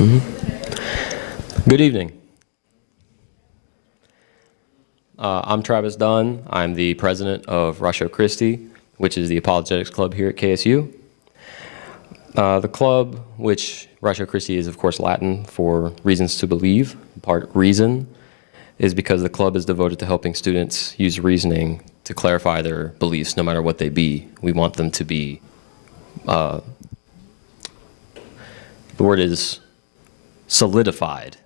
Good evening. I'm Travis Dunn. I'm the president of Ratio Christi, which is the apologetics club here at KSU. The club, which Ratio Christi is of course Latin for reasons to believe, part reason, is because the club is devoted to helping students use reasoning to clarify their beliefs, no matter what they be. We want them to be, the word is solidified,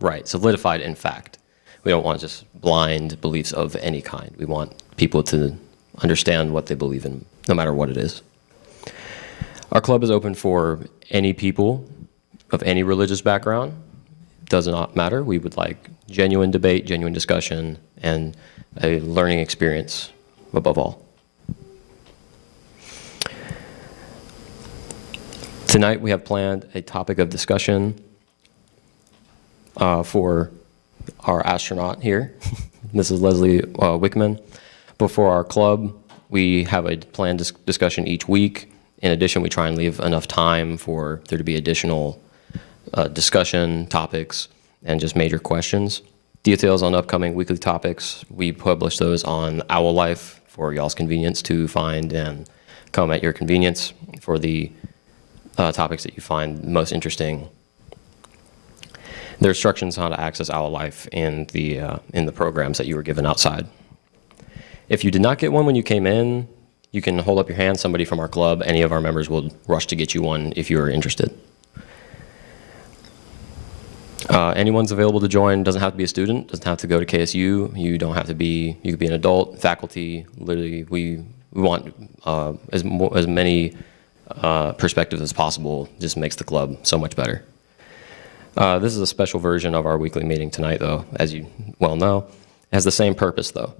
right, solidified in fact. We don't want just blind beliefs of any kind. We want people to understand what they believe in, no matter what it is. Our club is open for any people of any religious background. Does not matter. We would like genuine debate, genuine discussion, and a learning experience above all. Tonight we have planned a topic of discussion for our astronaut here. This is Leslie Wickman. Before our club, we have a planned discussion each week. In addition, we try and leave enough time for there to be additional discussion topics and just major questions. Details on upcoming weekly topics, we publish those on Owl Life for y'all's convenience to find and come at your convenience for the topics that you find most interesting. There are instructions on how to access Owl Life in the programs that you were given outside. If you did not get one when you came in, you can hold up your hand. Somebody from our club, any of our members will rush to get you one if you are interested. Anyone's available to join. Doesn't have to be a student, doesn't have to go to KSU. You don't have to be, you could be an adult, faculty. Literally, we want as many perspectives as possible. Just makes the club so much better. This is a special version of our weekly meeting tonight, though, as you well know. It has the same purpose, though.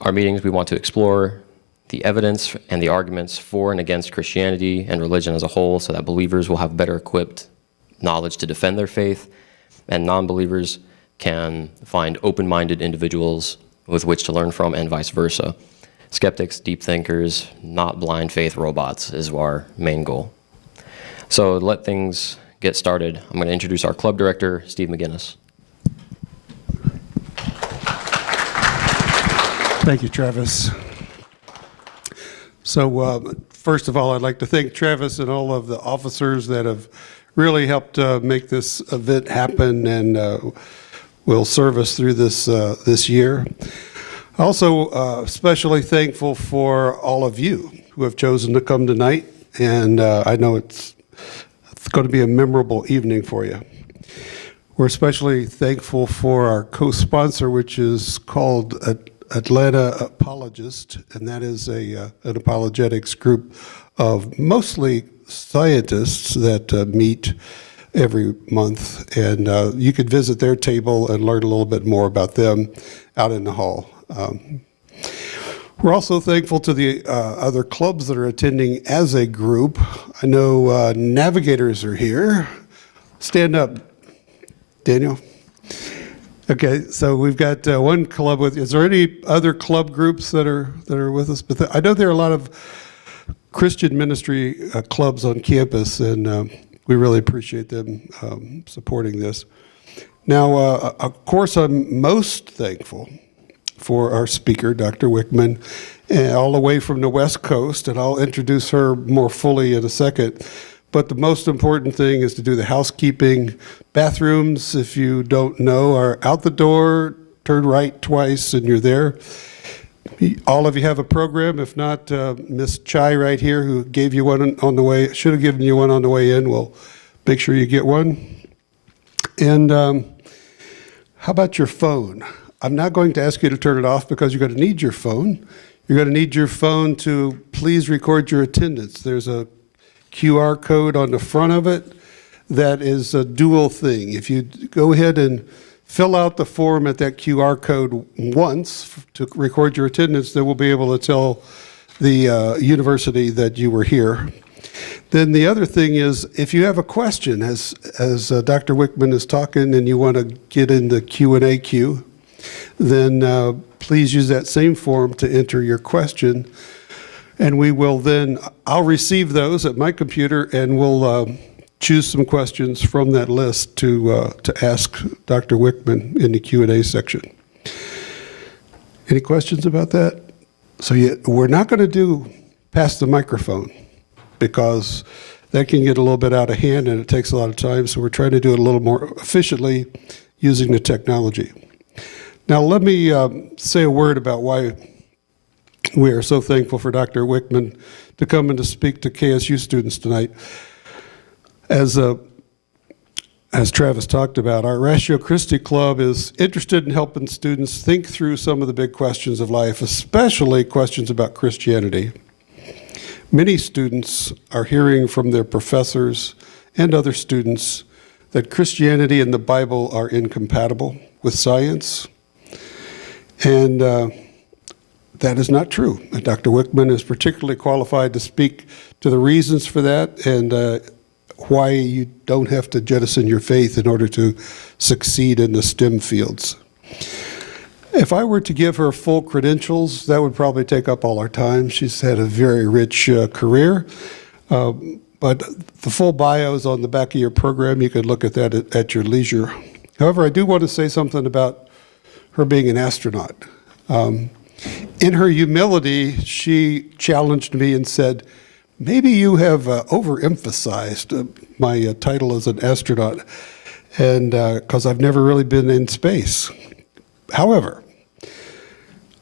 Our meetings, we want to explore the evidence and the arguments for and against Christianity and religion as a whole so that believers will have better equipped knowledge to defend their faith, and non-believers can find open-minded individuals with which to learn from, and vice versa. Skeptics, deep thinkers, not blind faith robots is our main goal. So to let things get started, I'm going to introduce our club director, Steve McGinnis. Thank you, Travis. So first of all, I'd like to thank Travis and all of the officers that have really helped make this event happen and will serve us through this year. Also, especially thankful for all of you who have chosen to come tonight, and I know it's going to be a memorable evening for you. We're especially thankful for our co-sponsor, which is called Atlanta Apologist, and that is an apologetics group of mostly scientists that meet every month, and you could visit their table and learn a little bit more about them out in the hall. We're also thankful to the other clubs that are attending as a group. I know navigators are here. Stand up, Daniel. Okay, so we've got one club with. Is there any other club groups that are with us? But I know there are a lot of Christian ministry clubs on campus, and we really appreciate them supporting this. Now, of course, I'm most thankful for our speaker, Dr. Wickman, all the way from the West Coast, and I'll introduce her more fully in a second. But the most important thing is to do the housekeeping. Bathrooms, if you don't know, are out the door, turn right twice, and you're there. All of you have a program. If not, Miss Chai right here, who gave you one on the way, should have given you one on the way in, will make sure you get one. And how about your phone? I'm not going to ask you to turn it off because you're going to need your phone. You're going to need your phone to please record your attendance. There's a QR code on the front of it that is a dual thing. If you go ahead and fill out the form at that QR code once to record your attendance, then we'll be able to tell the university that you were here. Then the other thing is, if you have a question, as Dr. Wickman is talking and you want to get in the Q&A queue, then please use that same form to enter your question. And we will then, I'll receive those at my computer, and we'll choose some questions from that list to ask Dr. Wickman in the Q&A section. Any questions about that? So we're not going to do pass the microphone because that can get a little bit out of hand and it takes a lot of time. So we're trying to do it a little more efficiently using the technology. Now let me say a word about why we are so thankful for Dr. Wickman to come and to speak to KSU students tonight. As Travis talked about, our Ratio Christi Club is interested in helping students think through some of the big questions of life, especially questions about Christianity. Many students are hearing from their professors and other students that Christianity and the Bible are incompatible with science, and that is not true. And Dr. Wickman is particularly qualified to speak to the reasons for that and why you don't have to jettison your faith in order to succeed in the STEM fields. If I were to give her full credentials, that would probably take up all our time. She's had a very rich career, but the full bio is on the back of your program. You could look at that at your leisure. However, I do want to say something about her being an astronaut. In her humility, she challenged me and said, maybe you have overemphasized my title as an astronaut, and because I've never really been in space. However,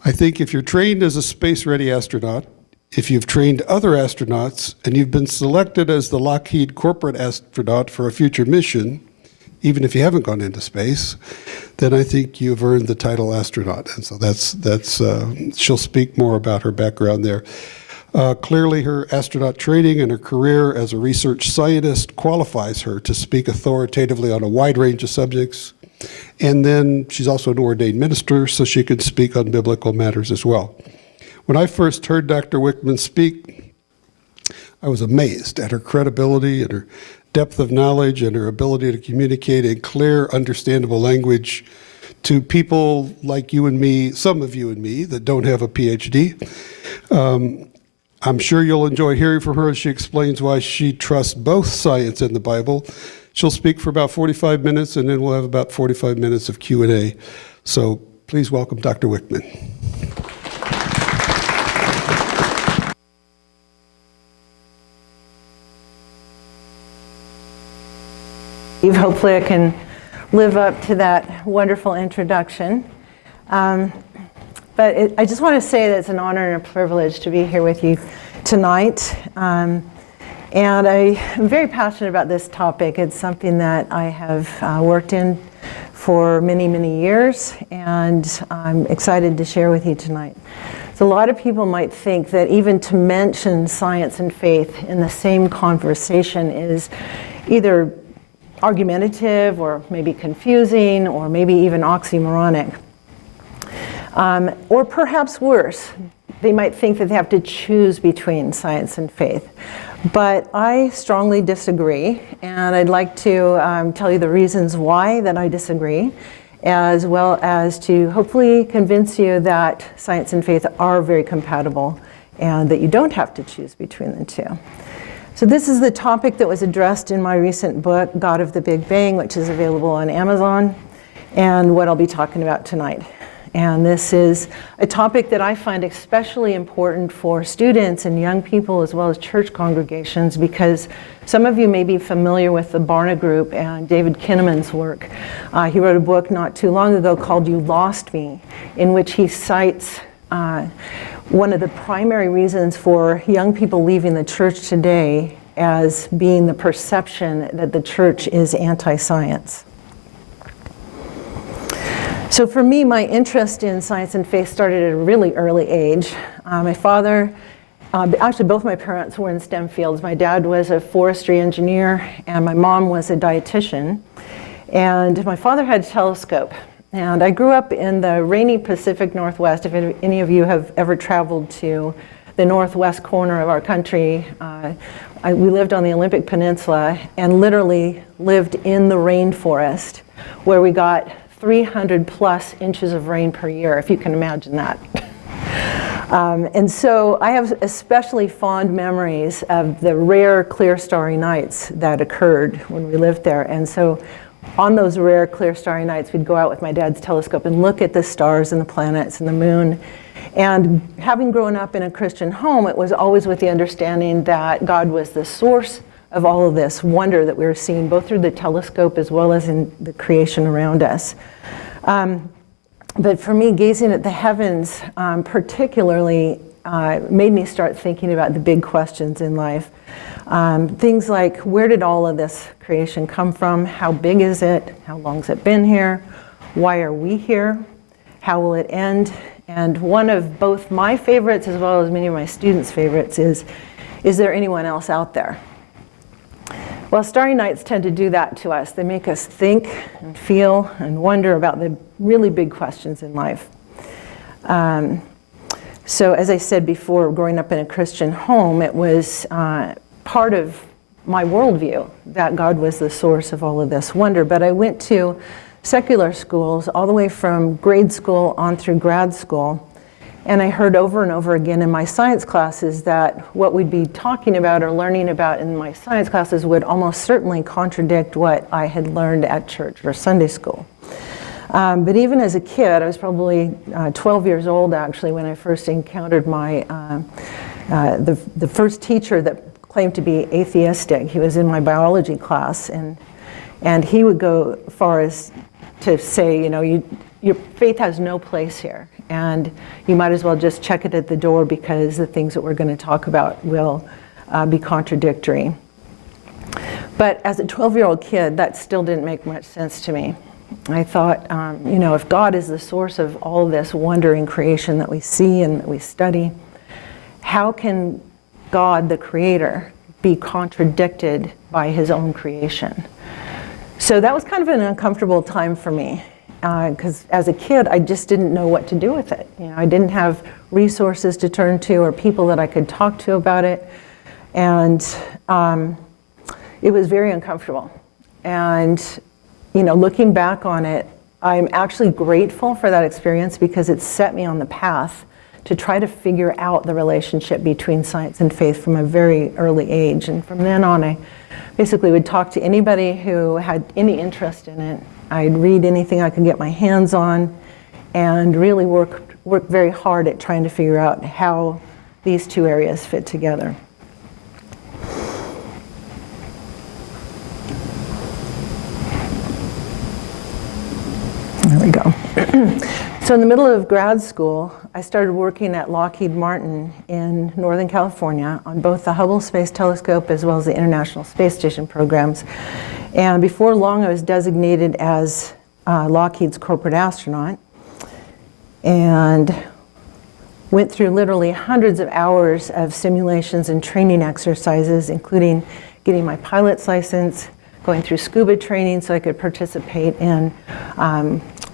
I think if you're trained as a space-ready astronaut, if you've trained other astronauts, and you've been selected as the Lockheed corporate astronaut for a future mission, even if you haven't gone into space, then I think you've earned the title astronaut. And so that's she'll speak more about her background there. Clearly, her astronaut training and her career as a research scientist qualifies her to speak authoritatively on a wide range of subjects. And then she's also an ordained minister, so she can speak on biblical matters as well. When I first heard Dr. Wickman speak, I was amazed at her credibility and her depth of knowledge and her ability to communicate in clear, understandable language to people like you and me, some of you and me, that don't have a PhD. I'm sure you'll enjoy hearing from her as she explains why she trusts both science and the Bible. She'll speak for about 45 minutes, and then we'll have about 45 minutes of Q&A. So please welcome Dr. Wickman. Hopefully I can live up to that wonderful introduction. But I just want to say that it's an honor and a privilege to be here with you tonight. And I am very passionate about this topic. It's something that I have worked in for many, many years, and I'm excited to share with you tonight. So a lot of people might think that even to mention science and faith in the same conversation is either argumentative or maybe confusing or maybe even oxymoronic. Or perhaps worse, they might think that they have to choose between science and faith. But I strongly disagree, and I'd like to tell you the reasons why that I disagree, as well as to hopefully convince you that science and faith are very compatible and that you don't have to choose between the two. So this is the topic that was addressed in my recent book, God of the Big Bang, which is available on Amazon, and what I'll be talking about tonight. And this is a topic that I find especially important for students and young people as well as church congregations, because some of you may be familiar with the Barna Group and David Kinnaman's work. He wrote a book not too long ago called You Lost Me, in which he cites one of the primary reasons for young people leaving the church today as being the perception that the church is anti-science. So for me, my interest in science and faith started at a really early age. My father, actually both my parents were in STEM fields. My dad was a forestry engineer and my mom was a dietitian. And my father had a telescope. And I grew up in the rainy Pacific Northwest. If any of you have ever traveled to the northwest corner of our country, we lived on the Olympic Peninsula and literally lived in the rainforest where we got 300 plus inches of rain per year, if you can imagine that. And so I have especially fond memories of the rare clear starry nights that occurred when we lived there. And so on those rare clear starry nights, we'd go out with my dad's telescope and look at the stars and the planets and the moon. And having grown up in a Christian home, it was always with the understanding that God was the source of all of this wonder that we were seeing, both through the telescope as well as in the creation around us. But for me, gazing at the heavens particularly made me start thinking about the big questions in life. Things like, where did all of this creation come from? How big is it? How long's it been here? Why are we here? How will it end? And one of both my favorites as well as many of my students' favorites is there anyone else out there? Well, starry nights tend to do that to us. They make us think and feel and wonder about the really big questions in life. So as I said before, growing up in a Christian home, it was part of my worldview that God was the source of all of this wonder. But I went to secular schools all the way from grade school on through grad school. And I heard over and over again in my science classes that what we'd be talking about or learning about in my science classes would almost certainly contradict what I had learned at church or Sunday school. But even as a kid, I was probably 12 years old actually when I first encountered my the first teacher that claimed to be atheistic. He was in my biology class, and he would go far as to say, you know, your faith has no place here, and you might as well just check it at the door because the things that we're going to talk about will be contradictory. But as a 12-year-old kid, that still didn't make much sense to me. I thought, you know, if God is the source of all this wonder in creation that we see and that we study, how can God, the Creator, be contradicted by His own creation? So that was kind of an uncomfortable time for me, because as a kid, I just didn't know what to do with it. You know, I didn't have resources to turn to or people that I could talk to about it, and it was very uncomfortable. And you know, looking back on it, I'm actually grateful for that experience because it set me on the path to try to figure out the relationship between science and faith from a very early age. And from then on, I basically would talk to anybody who had any interest in it. I'd read anything I could get my hands on and really work very hard at trying to figure out how these two areas fit together. There we go. So in the middle of grad school, I started working at Lockheed Martin in Northern California on both the Hubble Space Telescope as well as the International Space Station programs. And before long, I was designated as Lockheed's corporate astronaut and went through literally hundreds of hours of simulations and training exercises, including getting my pilot's license, going through scuba training so I could participate in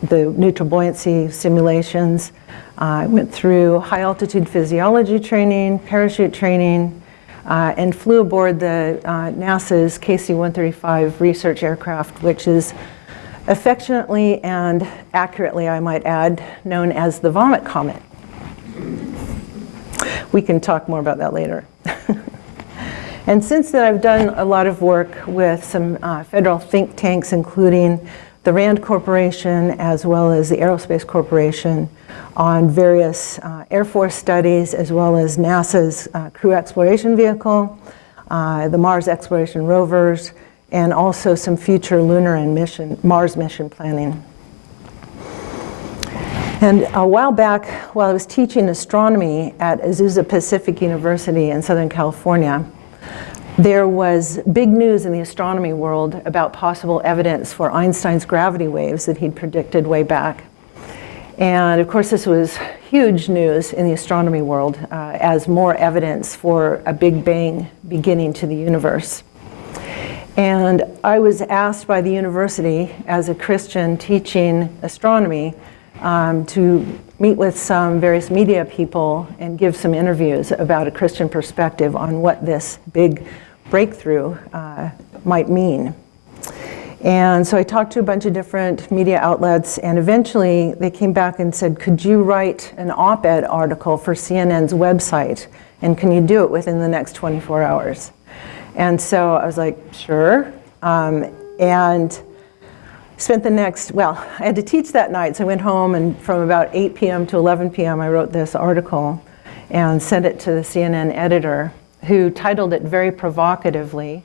the neutral buoyancy simulations. I went through high altitude physiology training, parachute training, and flew aboard the NASA's KC-135 research aircraft, which is affectionately and accurately, I might add, known as the Vomit Comet. We can talk more about that later. And since then, I've done a lot of work with some federal think tanks, including the RAND Corporation as well as the Aerospace Corporation, on various Air Force studies, as well as NASA's Crew Exploration Vehicle, the Mars Exploration Rovers, and also some future lunar and Mars mission planning. And a while back, while I was teaching astronomy at Azusa Pacific University in Southern California, there was big news in the astronomy world about possible evidence for Einstein's gravity waves that he'd predicted way back. And of course, this was huge news in the astronomy world as more evidence for a Big Bang beginning to the universe. And I was asked by the university, as a Christian teaching astronomy, to meet with some various media people and give some interviews about a Christian perspective on what this big breakthrough might mean. And so I talked to a bunch of different media outlets, and eventually they came back and said, could you write an op-ed article for CNN's website? And can you do it within the next 24 hours? And so I was like, sure. And spent the next, well, I had to teach that night, so I went home, and from about 8 p.m. to 11 p.m. I wrote this article and sent it to the CNN editor, who titled it very provocatively,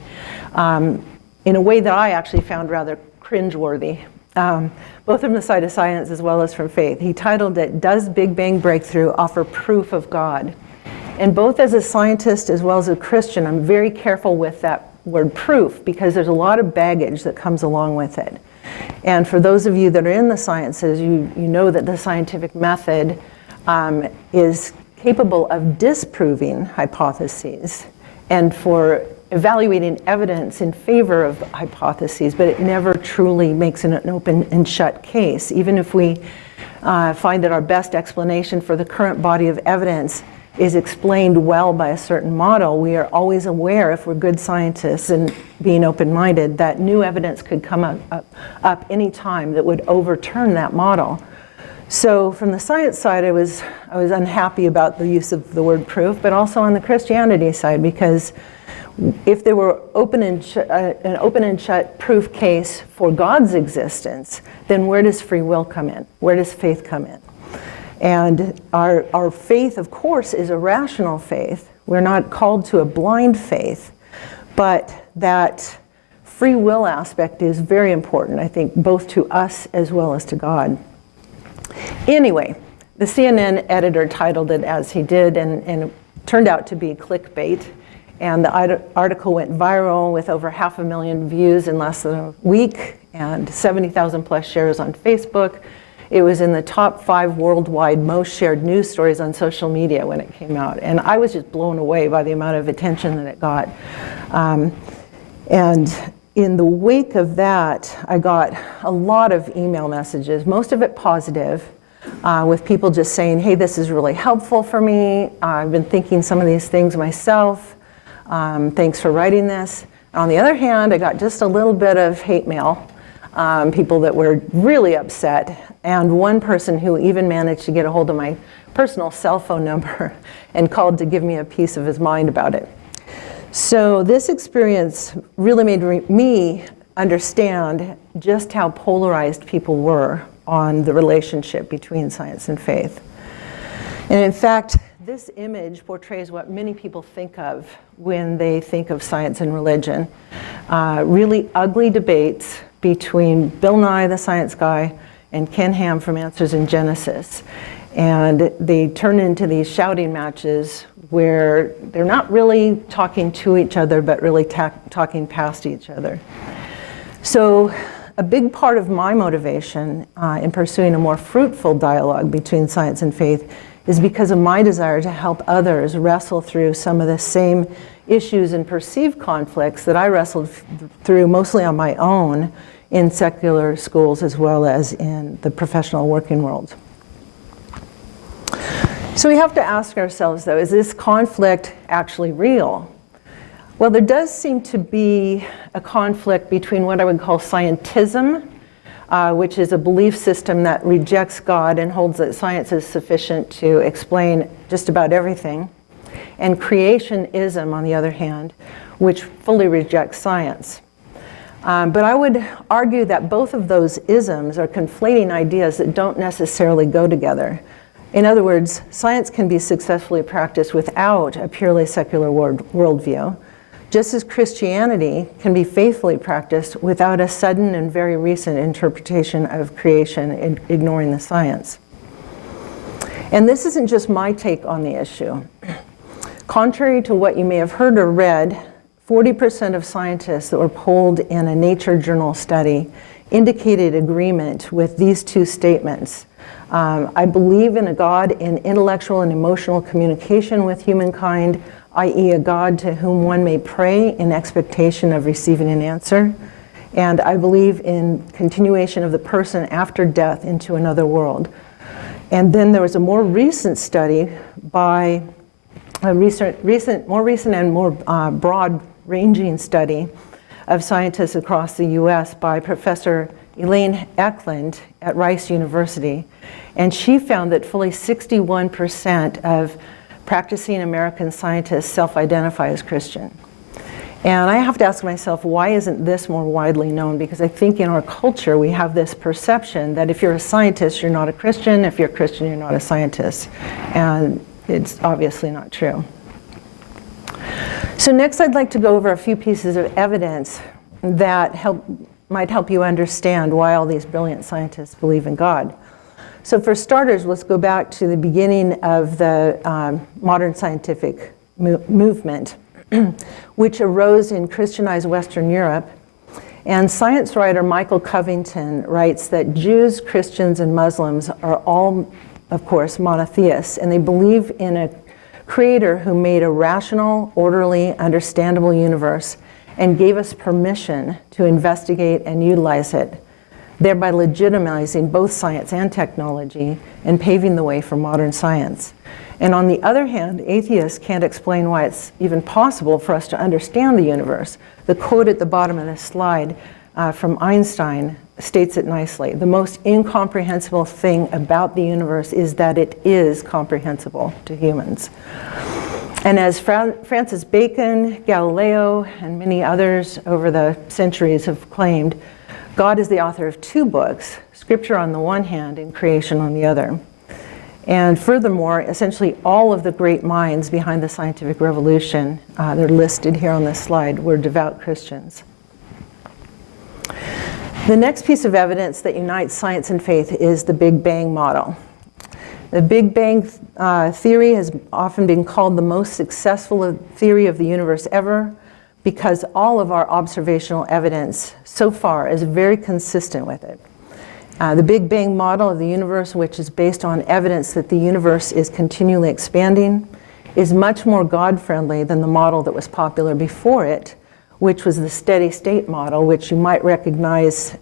in a way that I actually found rather cringeworthy, both from the side of science as well as from faith. He titled it, "Does Big Bang Breakthrough Offer Proof of God?" And both as a scientist as well as a Christian, I'm very careful with that word proof, because there's a lot of baggage that comes along with it. And for those of you that are in the sciences, you know that the scientific method is capable of disproving hypotheses and for evaluating evidence in favor of hypotheses, but it never truly makes it an open and shut case. Even if we find that our best explanation for the current body of evidence is explained well by a certain model, we are always aware, if we're good scientists and being open-minded, that new evidence could come up any time that would overturn that model. So from the science side, I was unhappy about the use of the word proof, but also on the Christianity side, because if there were an open and shut proof case for God's existence, then where does free will come in? Where does faith come in? And our faith, of course, is a rational faith. We're not called to a blind faith, but that free will aspect is very important, I think, both to us as well as to God. Anyway, the CNN editor titled it as he did, and it turned out to be clickbait. And the article went viral with over 500,000 views in less than a week and 70,000 plus shares on Facebook. It was in the top 5 worldwide most shared news stories on social media when it came out. And I was just blown away by the amount of attention that it got. And in the wake of that, I got a lot of email messages, most of it positive, with people just saying, hey, this is really helpful for me. I've been thinking some of these things myself. Thanks for writing this. On the other hand, I got just a little bit of hate mail, people that were really upset, and one person who even managed to get a hold of my personal cell phone number and called to give me a piece of his mind about it. So this experience really made me understand just how polarized people were on the relationship between science and faith. And in fact, this image portrays what many people think of when they think of science and religion. Really ugly debates between Bill Nye, the science guy, and Ken Ham from Answers in Genesis. And they turn into these shouting matches where they're not really talking to each other, but really talking past each other. So a big part of my motivation in pursuing a more fruitful dialogue between science and faith is because of my desire to help others wrestle through some of the same issues and perceived conflicts that I wrestled through mostly on my own in secular schools as well as in the professional working world. So we have to ask ourselves, though, is this conflict actually real? Well, there does seem to be a conflict between what I would call scientism, which is a belief system that rejects God and holds that science is sufficient to explain just about everything, and creationism, on the other hand, which fully rejects science. But I would argue that both of those isms are conflating ideas that don't necessarily go together. In other words, science can be successfully practiced without a purely secular worldview, just as Christianity can be faithfully practiced without a sudden and very recent interpretation of creation, ignoring the science. And this isn't just my take on the issue. Contrary to what you may have heard or read, 40% of scientists that were polled in a Nature journal study indicated agreement with these two statements. I believe in a God in intellectual and emotional communication with humankind, i.e. a God to whom one may pray in expectation of receiving an answer. And I believe in continuation of the person after death into another world. And then there was a more recent study by more recent and more broad-ranging study of scientists across the US by Professor Elaine Eklund at Rice University. And she found that fully 61% of practicing American scientists self-identify as Christian. And I have to ask myself, why isn't this more widely known? Because I think in our culture we have this perception that if you're a scientist, you're not a Christian. If you're a Christian, you're not a scientist. And it's obviously not true. So next I'd like to go over a few pieces of evidence that might help you understand why all these brilliant scientists believe in God. So for starters, let's go back to the beginning of the modern scientific movement, which arose in Christianized Western Europe. And science writer Michael Covington writes that Jews, Christians, and Muslims are all, of course, monotheists, and they believe in a creator who made a rational, orderly, understandable universe and gave us permission to investigate and utilize it, thereby legitimizing both science and technology and paving the way for modern science. And on the other hand, atheists can't explain why it's even possible for us to understand the universe. The quote at the bottom of this slide from Einstein states it nicely. The most incomprehensible thing about the universe is that it is comprehensible to humans. And as Francis Bacon, Galileo, and many others over the centuries have claimed, God is the author of two books, Scripture on the one hand and creation on the other. And furthermore, essentially all of the great minds behind the scientific revolution, they're listed here on this slide, were devout Christians. The next piece of evidence that unites science and faith is the Big Bang model. The Big Bang theory has often been called the most successful theory of the universe ever because all of our observational evidence so far is very consistent with it. The Big Bang model of the universe, which is based on evidence that the universe is continually expanding, is much more God-friendly than the model that was popular before it, which was the steady state model, which you might recognize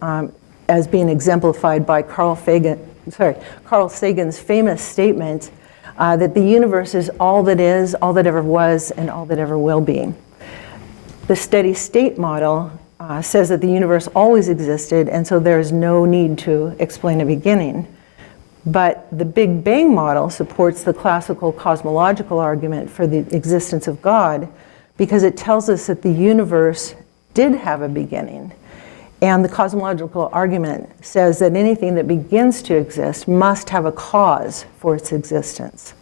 as being exemplified by Carl Sagan's famous statement that the universe is all that ever was, and all that ever will be. The steady state model says that the universe always existed, and so there is no need to explain a beginning. But the Big Bang model supports the classical cosmological argument for the existence of God because it tells us that the universe did have a beginning. And the cosmological argument says that anything that begins to exist must have a cause for its existence.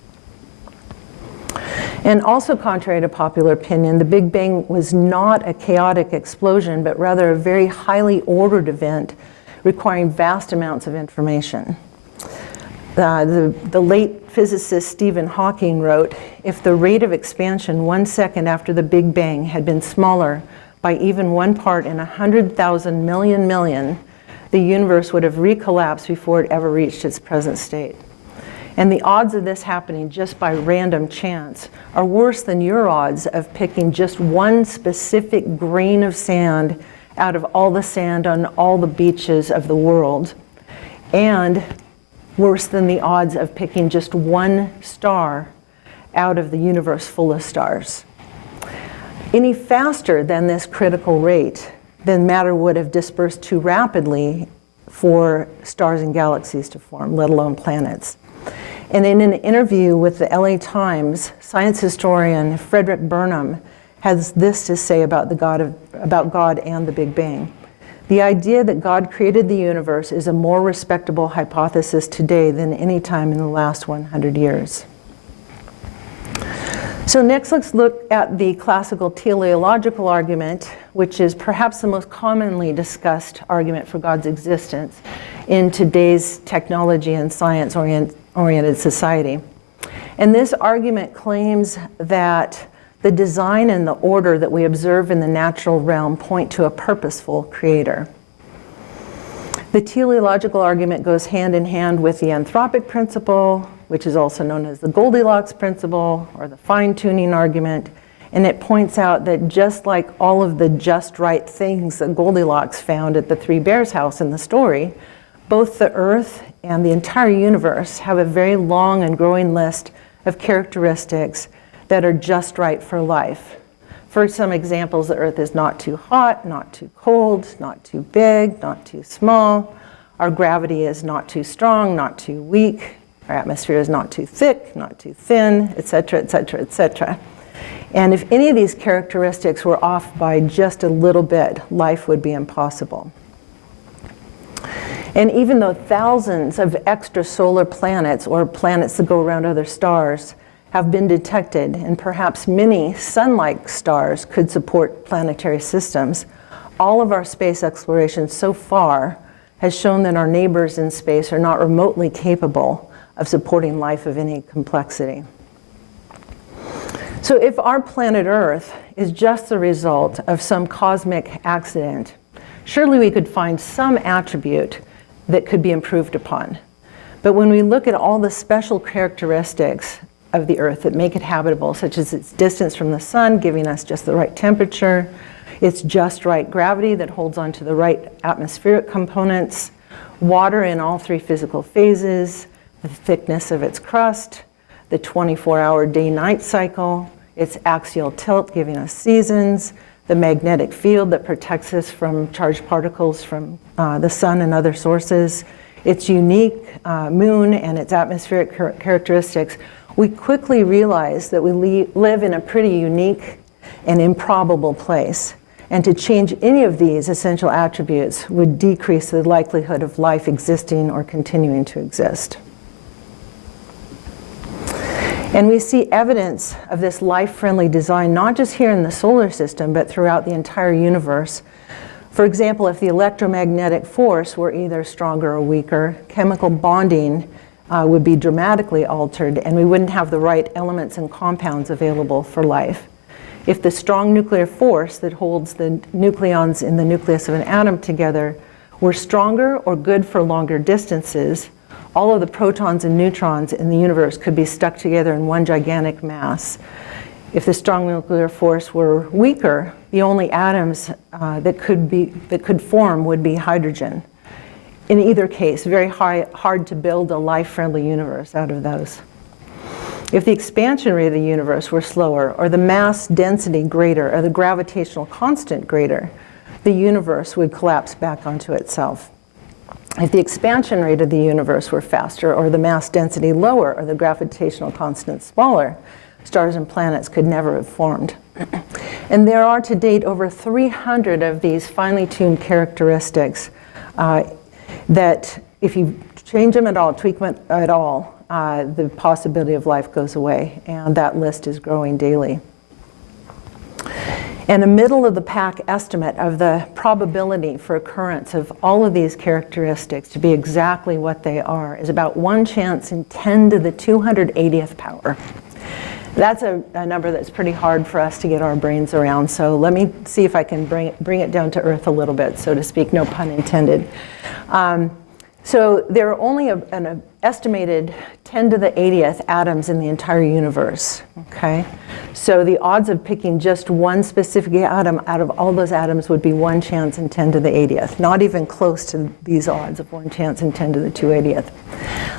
And also contrary to popular opinion, the Big Bang was not a chaotic explosion, but rather a very highly ordered event requiring vast amounts of information. The late physicist Stephen Hawking wrote, "If the rate of expansion 1 second after the Big Bang had been smaller by even 1 part in 100,000 million, the universe would have recollapsed before it ever reached its present state." And the odds of this happening just by random chance are worse than your odds of picking just one specific grain of sand out of all the sand on all the beaches of the world, and worse than the odds of picking just one star out of the universe full of stars. Any faster than this critical rate, then matter would have dispersed too rapidly for stars and galaxies to form, let alone planets. And in an interview with the LA Times, science historian Frederick Burnham has this to say about God and the Big Bang. The idea that God created the universe is a more respectable hypothesis today than any time in the last 100 years. So next, let's look at the classical teleological argument, which is perhaps the most commonly discussed argument for God's existence in today's technology and science-oriented society. And this argument claims that the design and the order that we observe in the natural realm point to a purposeful creator. The teleological argument goes hand in hand with the anthropic principle, which is also known as the Goldilocks principle or the fine-tuning argument. And it points out that just like all of the just right things that Goldilocks found at the Three Bears house in the story, both the Earth and the entire universe have a very long and growing list of characteristics that are just right for life. For some examples, the Earth is not too hot, not too cold, not too big, not too small. Our gravity is not too strong, not too weak. Our atmosphere is not too thick, not too thin, et cetera, et cetera, et cetera. And if any of these characteristics were off by just a little bit, life would be impossible. And even though thousands of extrasolar planets, or planets that go around other stars, have been detected, and perhaps many sun-like stars could support planetary systems, all of our space exploration so far has shown that our neighbors in space are not remotely capable of supporting life of any complexity. So if our planet Earth is just the result of some cosmic accident, surely we could find some attribute that could be improved upon. But when we look at all the special characteristics of the Earth that make it habitable, such as its distance from the sun, giving us just the right temperature, its just right gravity that holds on to the right atmospheric components, water in all three physical phases, the thickness of its crust, the 24-hour day-night cycle, its axial tilt giving us seasons, the magnetic field that protects us from charged particles from the sun and other sources, its unique moon and its atmospheric characteristics, we quickly realize that we live in a pretty unique and improbable place. And to change any of these essential attributes would decrease the likelihood of life existing or continuing to exist. And we see evidence of this life-friendly design, not just here in the solar system, but throughout the entire universe. For example, if the electromagnetic force were either stronger or weaker, chemical bonding would be dramatically altered, and we wouldn't have the right elements and compounds available for life. If the strong nuclear force that holds the nucleons in the nucleus of an atom together were stronger or good for longer distances, all of the protons and neutrons in the universe could be stuck together in one gigantic mass. If the strong nuclear force were weaker, the only atoms that could form would be hydrogen. In either case, very hard to build a life-friendly universe out of those. If the expansion rate of the universe were slower, or the mass density greater, or the gravitational constant greater, the universe would collapse back onto itself. If the expansion rate of the universe were faster, or the mass density lower, or the gravitational constant smaller, stars and planets could never have formed. And there are to date over 300 of these finely tuned characteristics that if you change them at all, tweak them at all, the possibility of life goes away, and that list is growing daily. And a middle-of-the-pack estimate of the probability for occurrence of all of these characteristics to be exactly what they are is about 1 chance in 10 to the 280th power. That's a number that's pretty hard for us to get our brains around, so let me see if I can bring it down to earth a little bit, so to speak, no pun intended. So there are only an estimated 10 to the 80th atoms in the entire universe, okay? So the odds of picking just one specific atom out of all those atoms would be 1 chance in 10 to the 80th, not even close to these odds of 1 chance in 10 to the 280th.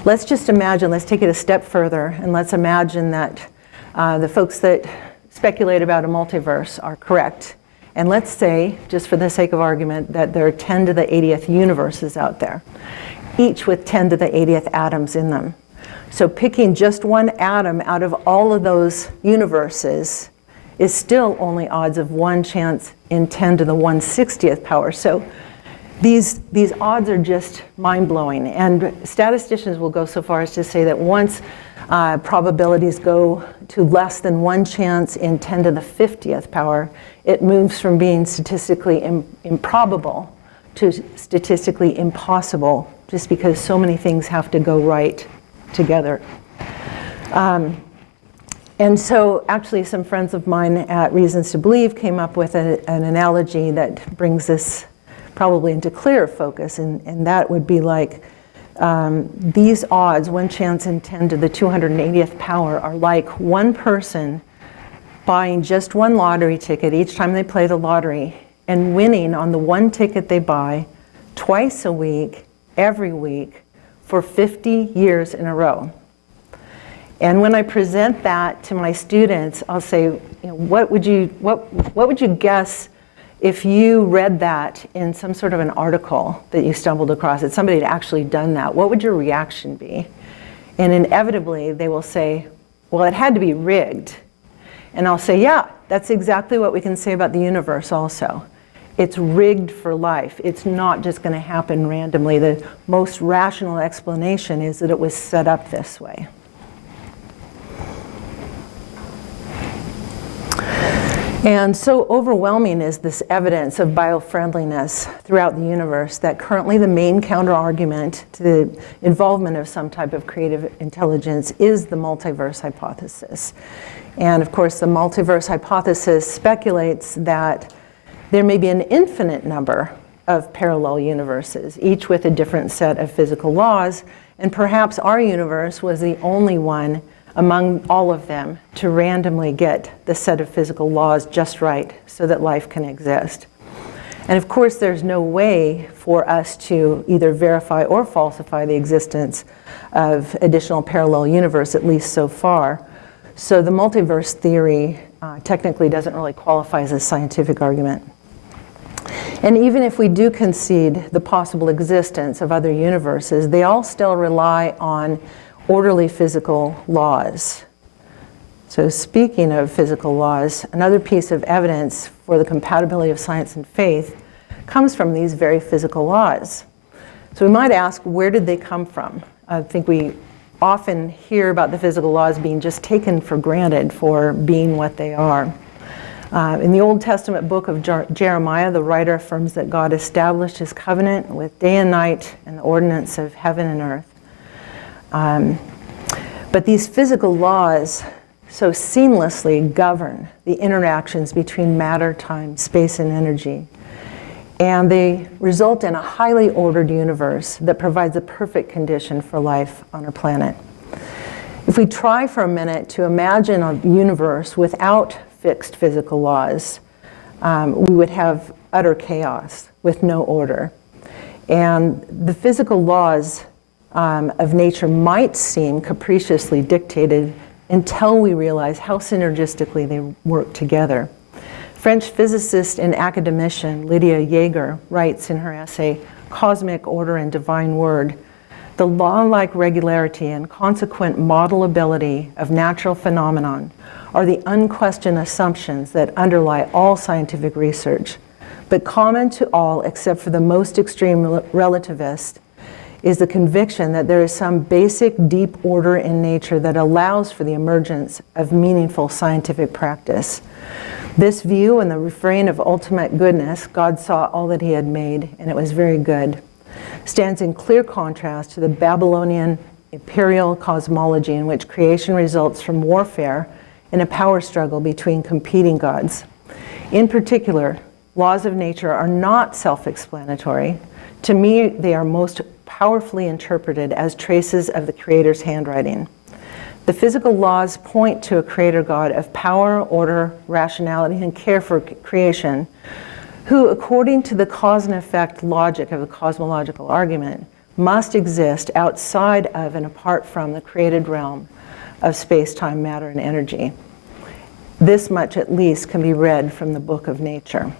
Let's just imagine, let's take it a step further, and let's imagine that the folks that speculate about a multiverse are correct. And let's say, just for the sake of argument, that there are 10 to the 80th universes out there, each with 10 to the 80th atoms in them. So picking just one atom out of all of those universes is still only odds of 1 chance in 10 to the 160th power. So these odds are just mind-blowing. And statisticians will go so far as to say that once probabilities go to less than 1 chance in 10 to the 50th power, it moves from being statistically improbable to statistically impossible, just because so many things have to go right together. And so actually some friends of mine at Reasons to Believe came up with an analogy that brings this probably into clearer focus, and that would be like these odds, 1 chance in 10 to the 280th power, are like one person buying just one lottery ticket each time they play the lottery and winning on the one ticket they buy twice a week, every week, for 50 years in a row. And when I present that to my students, I'll say, you know, what would you guess if you read that in some sort of an article that you stumbled across, that somebody had actually done that? What would your reaction be? And inevitably, they will say, well, it had to be rigged. And I'll say, yeah, that's exactly what we can say about the universe also. It's rigged for life. It's not just going to happen randomly. The most rational explanation is that it was set up this way. And so overwhelming is this evidence of biofriendliness throughout the universe that currently the main counter-argument to the involvement of some type of creative intelligence is the multiverse hypothesis. And of course, the multiverse hypothesis speculates that there may be an infinite number of parallel universes, each with a different set of physical laws, and perhaps our universe was the only one among all of them to randomly get the set of physical laws just right so that life can exist. And of course, there's no way for us to either verify or falsify the existence of additional parallel universe, at least so far. So the multiverse theory technically doesn't really qualify as a scientific argument. And even if we do concede the possible existence of other universes, they all still rely on orderly physical laws. So speaking of physical laws, another piece of evidence for the compatibility of science and faith comes from these very physical laws. So we might ask, where did they come from? I think we often hear about the physical laws being just taken for granted for being what they are. In the Old Testament book of Jeremiah, the writer affirms that God established his covenant with day and night and the ordinance of heaven and earth. But these physical laws so seamlessly govern the interactions between matter, time, space, and energy. And they result in a highly ordered universe that provides a perfect condition for life on our planet. If we try for a minute to imagine a universe without fixed physical laws, we would have utter chaos with no order. And the physical laws of nature might seem capriciously dictated until we realize how synergistically they work together. French physicist and academician Lydia Jaeger writes in her essay, Cosmic Order and Divine Word, the law-like regularity and consequent modelability of natural phenomenon are the unquestioned assumptions that underlie all scientific research. But common to all except for the most extreme relativist is the conviction that there is some basic deep order in nature that allows for the emergence of meaningful scientific practice. This view and the refrain of ultimate goodness, God saw all that he had made and it was very good, stands in clear contrast to the Babylonian imperial cosmology in which creation results from warfare and a power struggle between competing gods. In particular, laws of nature are not self-explanatory. To me, they are most powerfully interpreted as traces of the Creator's handwriting. The physical laws point to a creator God of power, order, rationality, and care for creation, who, according to the cause and effect logic of the cosmological argument, must exist outside of and apart from the created realm of space, time, matter, and energy. This much, at least, can be read from the book of nature.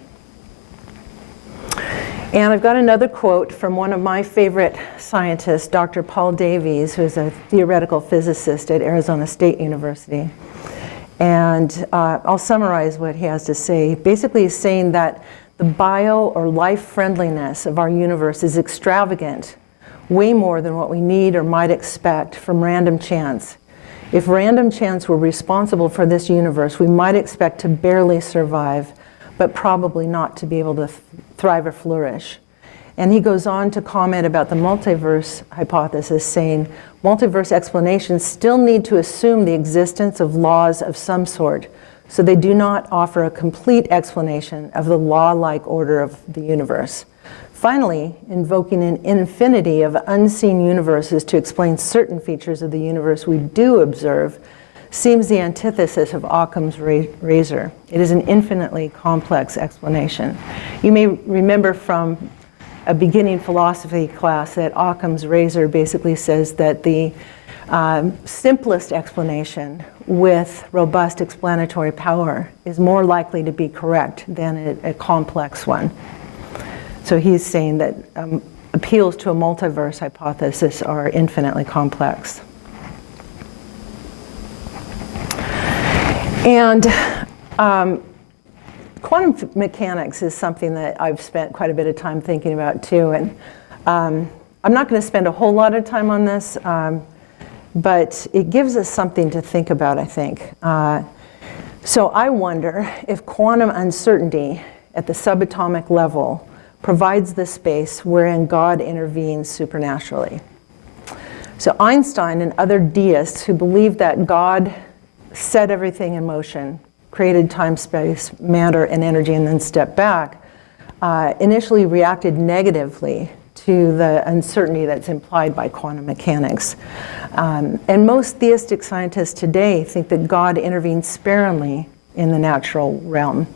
And I've got another quote from one of my favorite scientists, Dr. Paul Davies, who's a theoretical physicist at Arizona State University. And I'll summarize what he has to say. Basically, he's saying that the bio or life friendliness of our universe is extravagant, way more than what we need or might expect from random chance. If random chance were responsible for this universe, we might expect to barely survive, but probably not to be able to thrive or flourish. And he goes on to comment about the multiverse hypothesis, saying, multiverse explanations still need to assume the existence of laws of some sort, so they do not offer a complete explanation of the law-like order of the universe. Finally, invoking an infinity of unseen universes to explain certain features of the universe we do observe seems the antithesis of Occam's razor. It is an infinitely complex explanation. You may remember from a beginning philosophy class that Occam's razor basically says that the simplest explanation with robust explanatory power is more likely to be correct than a complex one. So he's saying that appeals to a multiverse hypothesis are infinitely complex. And quantum mechanics is something that I've spent quite a bit of time thinking about too. And I'm not going to spend a whole lot of time on this, but it gives us something to think about, I think. So I wonder if quantum uncertainty at the subatomic level provides the space wherein God intervenes supernaturally. So Einstein and other deists who believe that God set everything in motion, created time, space, matter, and energy, and then stepped back, initially reacted negatively to the uncertainty that's implied by quantum mechanics. And most theistic scientists today think that God intervenes sparingly in the natural realm.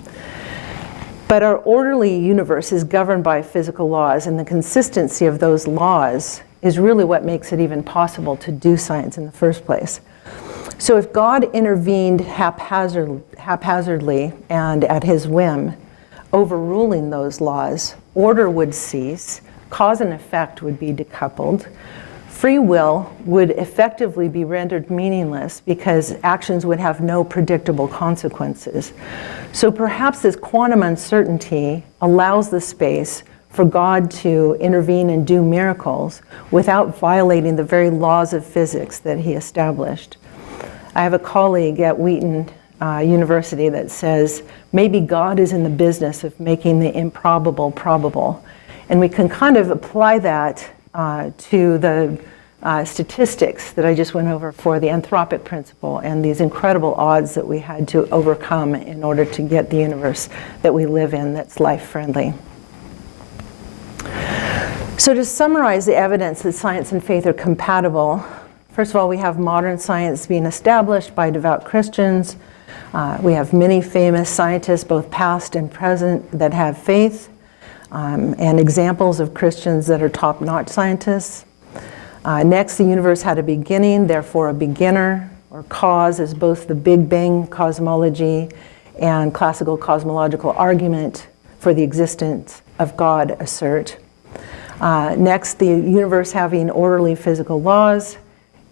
But our orderly universe is governed by physical laws, and the consistency of those laws is really what makes it even possible to do science in the first place. So if God intervened haphazardly and at his whim, overruling those laws, order would cease, cause and effect would be decoupled, free will would effectively be rendered meaningless because actions would have no predictable consequences. So perhaps this quantum uncertainty allows the space for God to intervene and do miracles without violating the very laws of physics that he established. I have a colleague at Wheaton University that says, maybe God is in the business of making the improbable probable. And we can kind of apply that to the statistics that I just went over for the anthropic principle and these incredible odds that we had to overcome in order to get the universe that we live in that's life-friendly. So to summarize the evidence that science and faith are compatible, first of all, we have modern science being established by devout Christians. We have many famous scientists, both past and present, that have faith, and examples of Christians that are top-notch scientists. Next, the universe had a beginning, therefore a beginner, or cause, is both the Big Bang cosmology and classical cosmological argument for the existence of God assert. Next, the universe having orderly physical laws,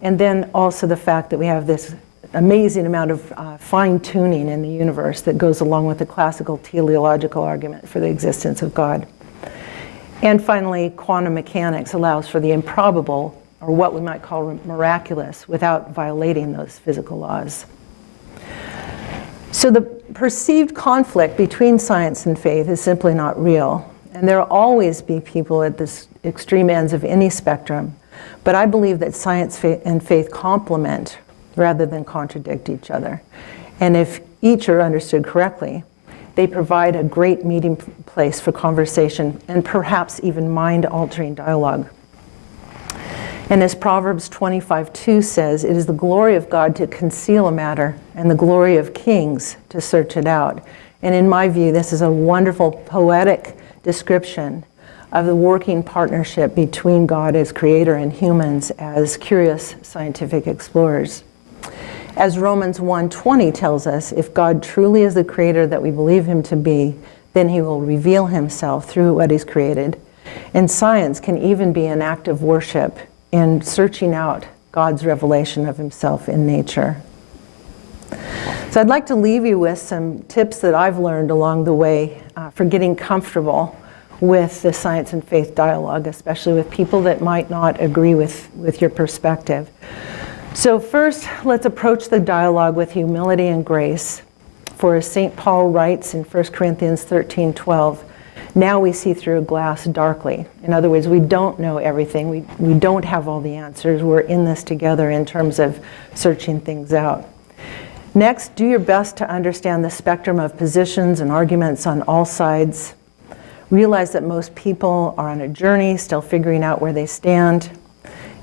and then also the fact that we have this amazing amount of fine-tuning in the universe that goes along with the classical teleological argument for the existence of God. And finally, quantum mechanics allows for the improbable, or what we might call miraculous, without violating those physical laws. So the perceived conflict between science and faith is simply not real. And there will always be people at the extreme ends of any spectrum. But I believe that science and faith complement rather than contradict each other. And if each are understood correctly, they provide a great meeting place for conversation and perhaps even mind-altering dialogue. And as Proverbs 25:2 says, it is the glory of God to conceal a matter and the glory of kings to search it out. And in my view, this is a wonderful poetic description of the working partnership between God as creator and humans as curious scientific explorers. As Romans 1:20 tells us, if God truly is the creator that we believe him to be, then he will reveal himself through what he's created. And science can even be an act of worship in searching out God's revelation of himself in nature. So I'd like to leave you with some tips that I've learned along the way for getting comfortable with the science and faith dialogue, especially with people that might not agree with your perspective. So first, let's approach the dialogue with humility and grace. For as St. Paul writes in 1 Corinthians 13:12, now we see through a glass darkly. In other words, we don't know everything. We don't have all the answers. We're in this together in terms of searching things out. Next, do your best to understand the spectrum of positions and arguments on all sides. Realize that most people are on a journey, still figuring out where they stand.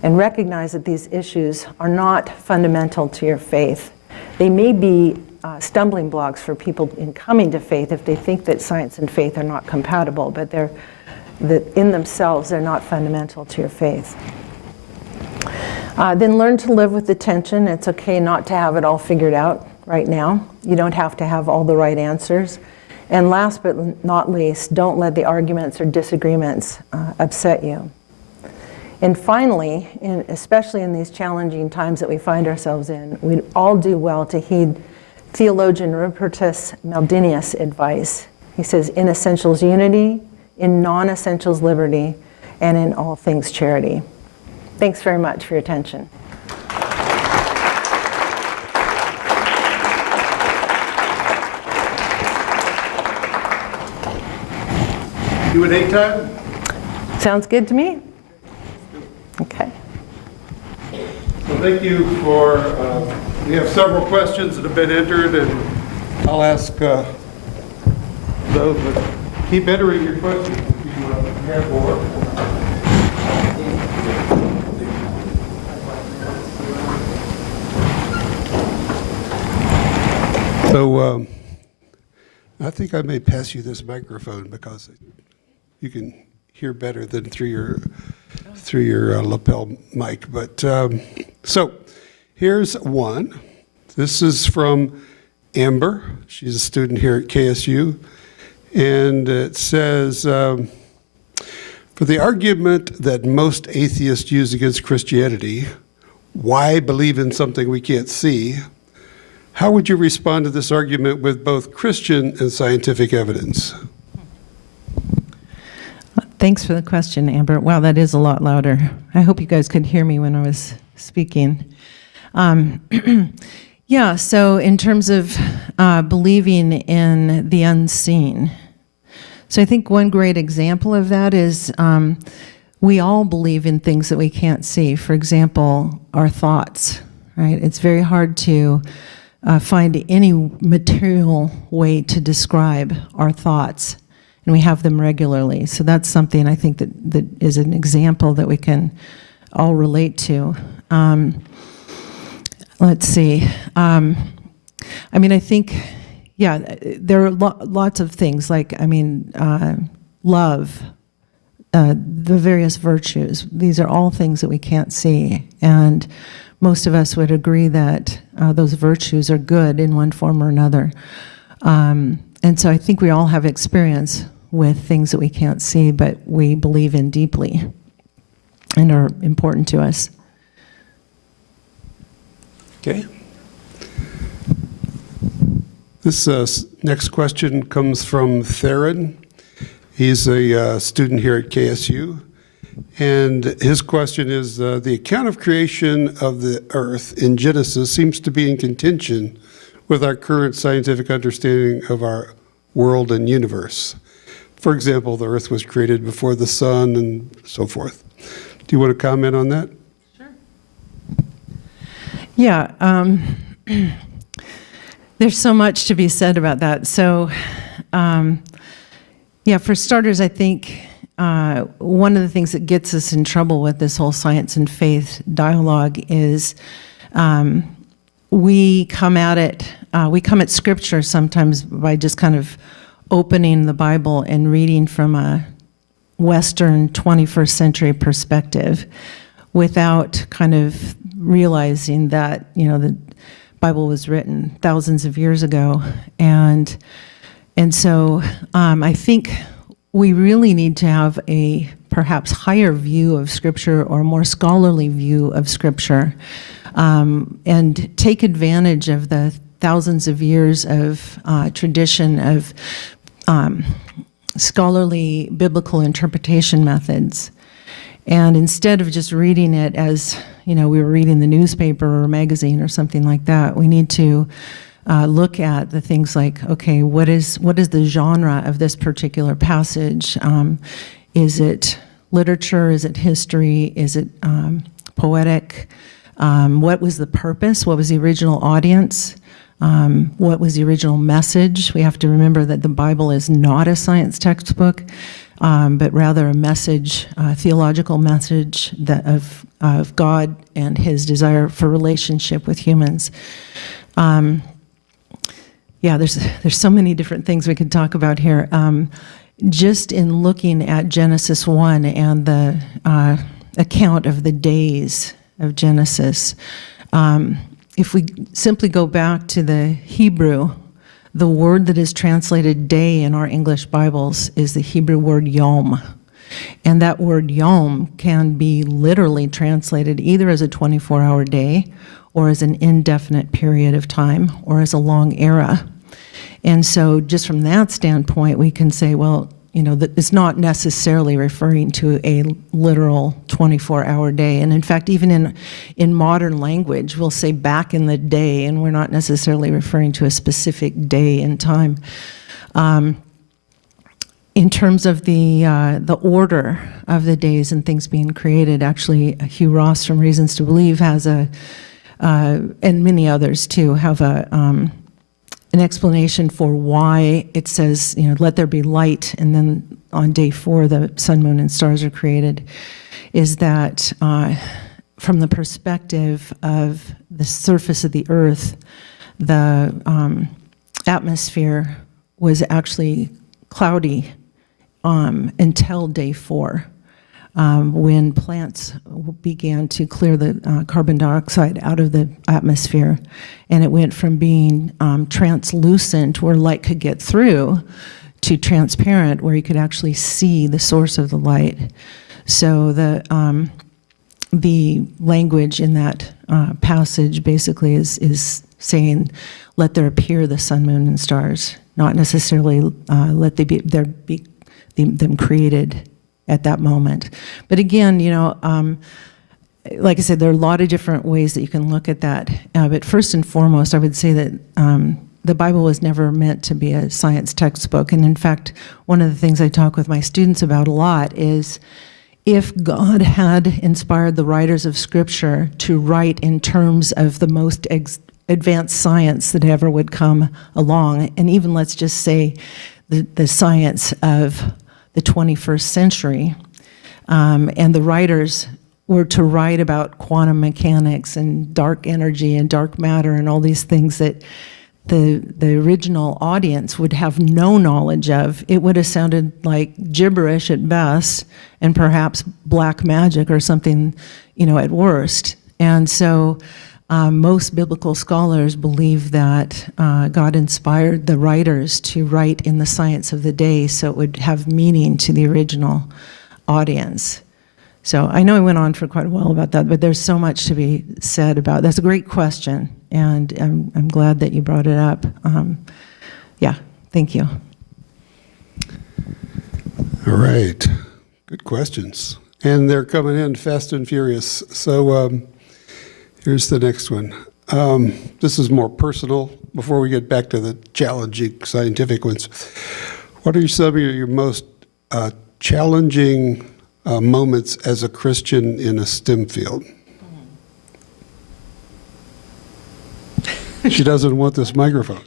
And recognize that these issues are not fundamental to your faith. They may be stumbling blocks for people in coming to faith if they think that science and faith are not compatible, but that in themselves they're not fundamental to your faith. Then learn to live with the tension. It's okay not to have it all figured out right now. You don't have to have all the right answers. And last but not least, don't let the arguments or disagreements upset you. And finally, especially in these challenging times that we find ourselves in, we all do well to heed theologian Rupertus Maldinius' advice. He says, in essentials unity, in non-essentials liberty, and in all things charity. Thanks very much for your attention. Q&A time? Sounds good to me? Okay. So thank you for, we have several questions that have been entered, and I'll ask those that keep entering your questions if you have more. So I think I may pass you this microphone because you can hear better than through your lapel mic. But so here's one. This is from Amber. She's a student here at KSU. And it says, for the argument that most atheists use against Christianity, why believe in something we can't see? How would you respond to this argument with both Christian and scientific evidence? Thanks for the question, Amber. Wow, that is a lot louder. I hope you guys could hear me when I was speaking. Yeah, so in terms of believing in the unseen, so I think one great example of that is we all believe in things that we can't see. For example, our thoughts, right? It's very hard to find any material way to describe our thoughts, and we have them regularly. So that's something I think that is an example that we can all relate to. Let's see. I mean, I think, yeah, there are lots of things like, I mean, love, the various virtues. These are all things that we can't see. And most of us would agree that those virtues are good in one form or another. And so I think we all have experience with things that we can't see, but we believe in deeply and are important to us. Okay. This next question comes from Theron. He's a student here at KSU. And his question is, the account of creation of the earth in Genesis seems to be in contention with our current scientific understanding of our world and universe. For example, the earth was created before the sun and so forth. Do you want to comment on that? Yeah, there's so much to be said about that. So, yeah, for starters, I think one of the things that gets us in trouble with this whole science and faith dialogue is we come at Scripture sometimes by just kind of opening the Bible and reading from a Western 21st century perspective without kind of realizing that, you know, the Bible was written thousands of years ago. And so I think we really need to have a perhaps higher view of Scripture or a more scholarly view of Scripture, and take advantage of the thousands of years of tradition of scholarly biblical interpretation methods. And instead of just reading it as, you know, we were reading the newspaper or a magazine or something like that, we need to look at the things like, okay, what is the genre of this particular passage? Is it literature? Is it history? Is it poetic? What was the purpose? What was the original audience? What was the original message? We have to remember that the Bible is not a science textbook, but rather a message, a theological message that of God and His desire for relationship with humans. Yeah, there's so many different things we could talk about here. Just in looking at Genesis 1 and the account of the days of Genesis. If we simply go back to the Hebrew, the word that is translated day in our English Bibles is the Hebrew word yom. And that word yom can be literally translated either as a 24-hour day or as an indefinite period of time or as a long era. And so just from that standpoint, we can say, well, that it's not necessarily referring to a literal 24-hour day. And in fact, even in modern language, we'll say back in the day, and we're not necessarily referring to a specific day in time. In terms of the order of the days and things being created, actually, Hugh Ross from Reasons to Believe has and many others too, have an explanation for why it says, let there be light, and then on day 4, the sun, moon, and stars are created, is that from the perspective of the surface of the earth, the atmosphere was actually cloudy until day 4, when plants began to clear the carbon dioxide out of the atmosphere, and it went from being translucent, where light could get through, to transparent, where you could actually see the source of the light. So the language in that passage basically is saying, "Let there appear the sun, moon, and stars," not necessarily let there be them created at that moment. But again, like I said, there are a lot of different ways that you can look at that. But first and foremost, I would say that the Bible was never meant to be a science textbook. And in fact, one of the things I talk with my students about a lot is, if God had inspired the writers of Scripture to write in terms of the most advanced science that ever would come along, and even let's just say the science of the 21st century, and the writers were to write about quantum mechanics and dark energy and dark matter and all these things that the original audience would have no knowledge of, it would have sounded like gibberish at best, and perhaps black magic or something, at worst. And so most biblical scholars believe that God inspired the writers to write in the science of the day so it would have meaning to the original audience. So I know I went on for quite a while about that, but there's so much to be said about. That's a great question, and I'm glad that you brought it up. Yeah, thank you. All right, good questions. And they're coming in fast and furious. So here's the next one. This is more personal. Before we get back to the challenging scientific ones, what are some of your most challenging moments as a Christian in a STEM field? She doesn't want this microphone.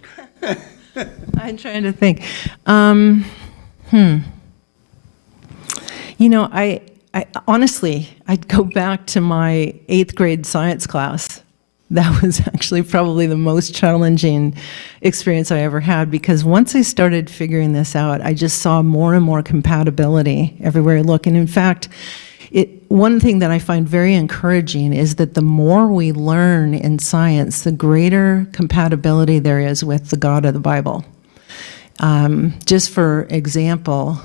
I'm trying to think. I honestly, I'd go back to my 8th grade science class. That was actually probably the most challenging experience I ever had, because once I started figuring this out, I just saw more and more compatibility everywhere I look. And in fact, one thing that I find very encouraging is that the more we learn in science, the greater compatibility there is with the God of the Bible. Just for example,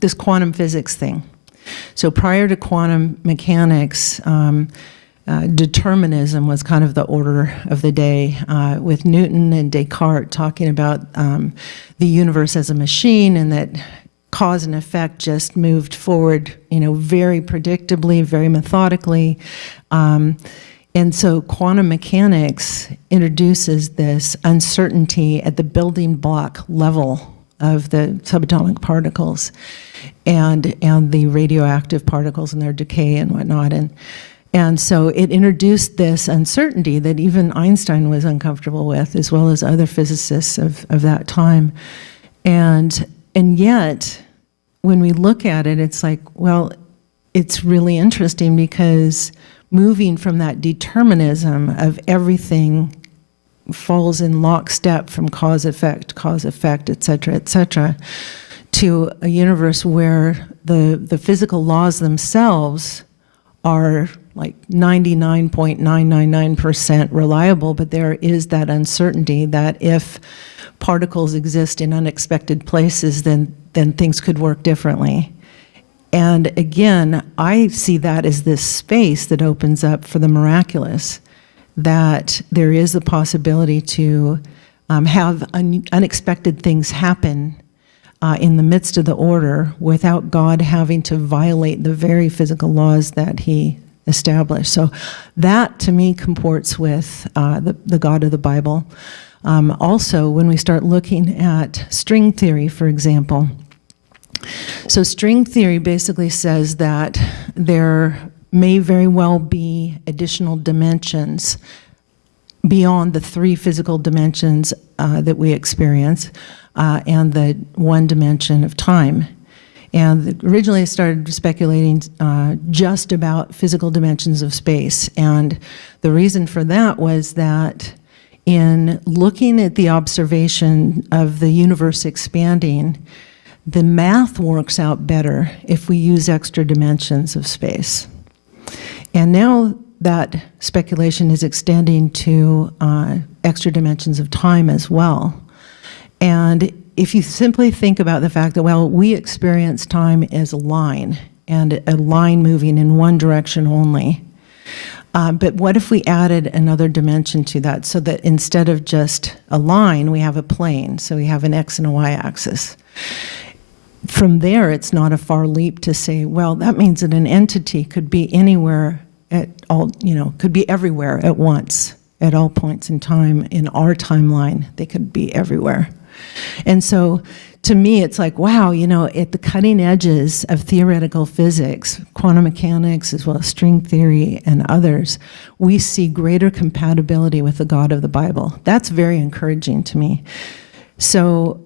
this quantum physics thing. So prior to quantum mechanics, determinism was kind of the order of the day, with Newton and Descartes talking about the universe as a machine, and that cause and effect just moved forward, very predictably, very methodically. And so quantum mechanics introduces this uncertainty at the building block level of the subatomic particles and the radioactive particles and their decay and whatnot. And so it introduced this uncertainty that even Einstein was uncomfortable with, as well as other physicists of that time. And yet, when we look at it, it's like, well, it's really interesting, because moving from that determinism of everything falls in lockstep from cause, effect, et cetera, to a universe where the physical laws themselves are like 99.999% reliable, but there is that uncertainty that if particles exist in unexpected places, then things could work differently. And again, I see that as this space that opens up for the miraculous, that there is the possibility to have unexpected things happen in the midst of the order without God having to violate the very physical laws that he established. So that, to me, comports with the God of the Bible. Also, when we start looking at string theory, for example, so string theory basically says that there may very well be additional dimensions beyond the 3 physical dimensions that we experience and the 1 dimension of time. And originally I started speculating just about physical dimensions of space. And the reason for that was that in looking at the observation of the universe expanding, the math works out better if we use extra dimensions of space. And now that speculation is extending to extra dimensions of time as well. And if you simply think about the fact that, well, we experience time as a line, and a line moving in one direction only. But what if we added another dimension to that, so that instead of just a line, we have a plane, so we have an X and a Y axis. From there, it's not a far leap to say, well, that means that an entity could be anywhere at all, could be everywhere at once, at all points in time. In our timeline, they could be everywhere. And so, to me, it's like, wow, at the cutting edges of theoretical physics, quantum mechanics, as well as string theory and others, we see greater compatibility with the God of the Bible. That's very encouraging to me. So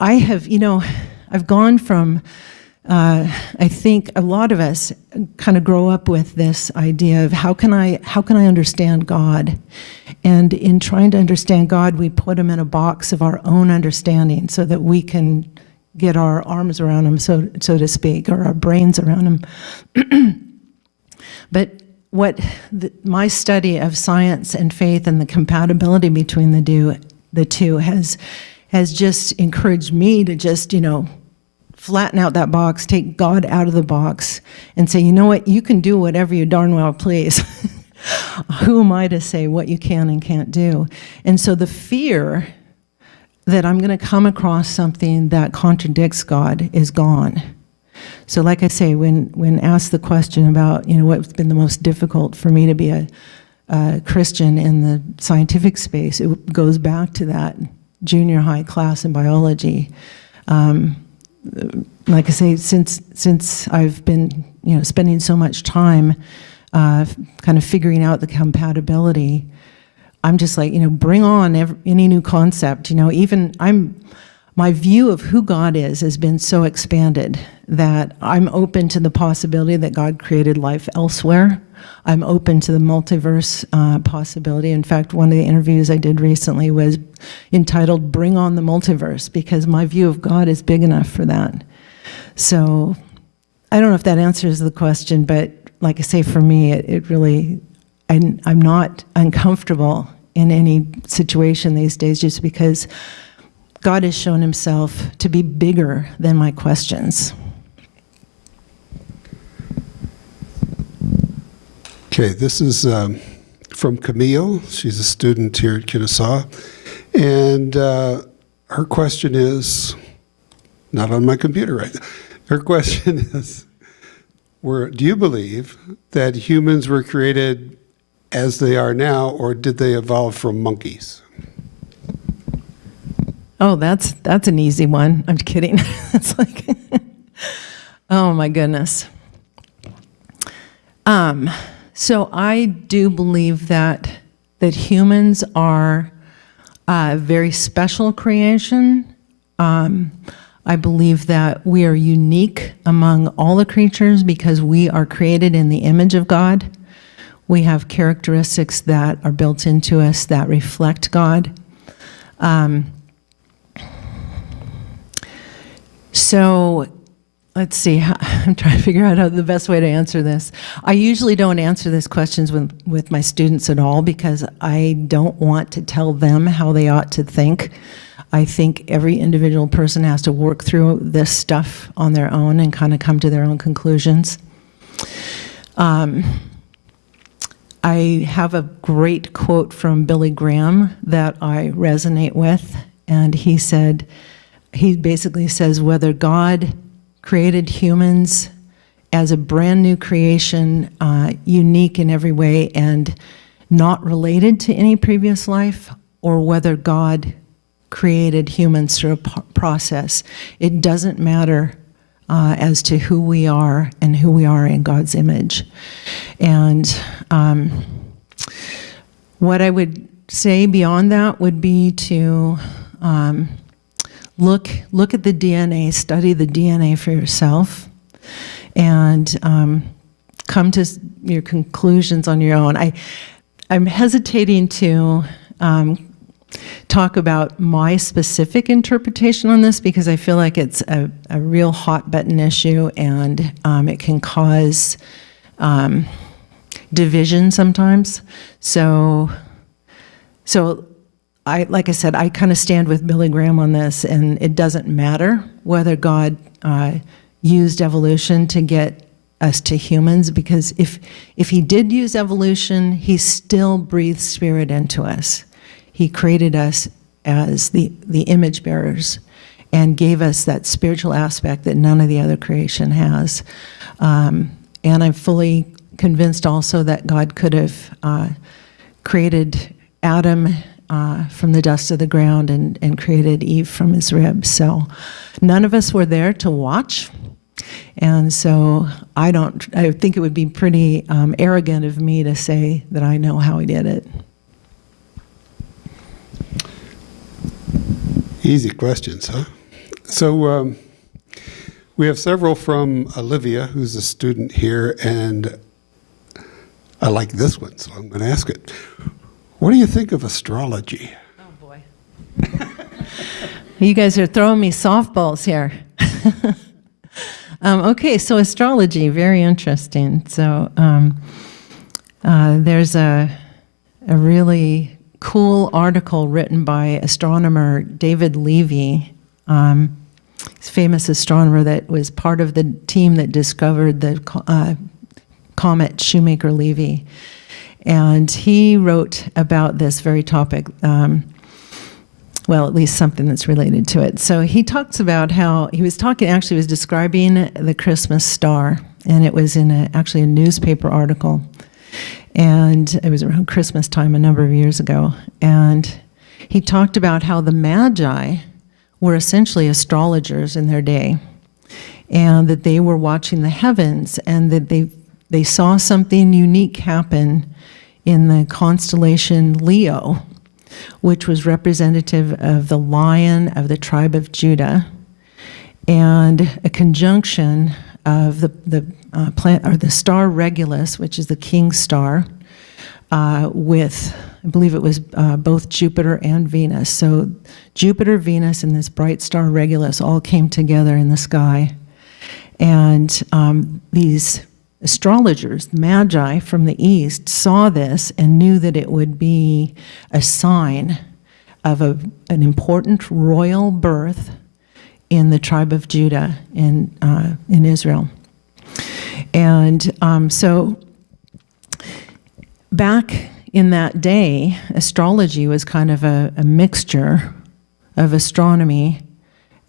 I have, I've gone from, I think a lot of us kind of grow up with this idea of how can I understand God? And in trying to understand God, we put him in a box of our own understanding so that we can get our arms around him, so to speak, or our brains around him. But what my study of science and faith and the compatibility between the two has just encouraged me to just, flatten out that box, take God out of the box, and say, you know what, you can do whatever you darn well please. Who am I to say what you can and can't do? And so the fear that I'm going to come across something that contradicts God is gone. So like I say, when asked the question about, what's been the most difficult for me to be a Christian in the scientific space, it goes back to that junior high class in biology. Like I say, since I've been, spending so much time kind of figuring out the compatibility, I'm just like, bring on any new concept. My view of who God is has been so expanded that I'm open to the possibility that God created life elsewhere. I'm open to the multiverse possibility. In fact, one of the interviews I did recently was entitled "Bring on the Multiverse," because my view of God is big enough for that. So I don't know if that answers the question, but like I say, for me, it really, I'm not uncomfortable in any situation these days just because God has shown himself to be bigger than my questions. Okay, this is from Camille. She's a student here at Kennesaw. And her question is, not on my computer right now. Her question is, do you believe that humans were created as they are now, or did they evolve from monkeys? Oh, that's an easy one. I'm kidding. It's like, oh my goodness. So I do believe that humans are a very special creation. I believe that we are unique among all the creatures because we are created in the image of God. We have characteristics that are built into us that reflect God. So let's see, I'm trying to figure out how the best way to answer this. I usually don't answer these questions with my students at all because I don't want to tell them how they ought to think. I think every individual person has to work through this stuff on their own and kind of come to their own conclusions. I have a great quote from Billy Graham that I resonate with, and he basically says, whether God created humans as a brand new creation, unique in every way and not related to any previous life, or whether God created humans through a process, it doesn't matter as to who we are and who we are in God's image. And what I would say beyond that would be to look at the DNA, study the DNA for yourself, and come to your conclusions on your own. I'm hesitating to talk about my specific interpretation on this because I feel like it's a real hot button issue, and it can cause division sometimes. So like I said, I kind of stand with Billy Graham on this, and it doesn't matter whether God used evolution to get us to humans, because if he did use evolution, he still breathed spirit into us. He created us as the image bearers and gave us that spiritual aspect that none of the other creation has. And I'm fully convinced also that God could have created Adam from the dust of the ground and created Eve from his ribs. So none of us were there to watch. And so I think it would be pretty arrogant of me to say that I know how he did it. Easy questions, huh? So we have several from Olivia, who's a student here, and I like this one, so I'm going to ask it. What do you think of astrology? Oh, boy. You guys are throwing me softballs here. Okay, so astrology, very interesting. So there's a really cool article written by astronomer David Levy. He's a famous astronomer that was part of the team that discovered the comet Shoemaker-Levy. And he wrote about this very topic, well, at least something that's related to it. So he talks about how he was describing the Christmas star, and it was in actually a newspaper article. And it was around Christmas time a number of years ago. And he talked about how the Magi were essentially astrologers in their day, and that they were watching the heavens, and that they saw something unique happen in the constellation Leo, which was representative of the lion of the tribe of Judah, and a conjunction of the star Regulus, which is the king's star, with, I believe it was both Jupiter and Venus. So Jupiter, Venus, and this bright star Regulus all came together in the sky. And these astrologers, magi from the east, saw this and knew that it would be a sign of an important royal birth in the tribe of Judah in Israel. And so back in that day, astrology was kind of a mixture of astronomy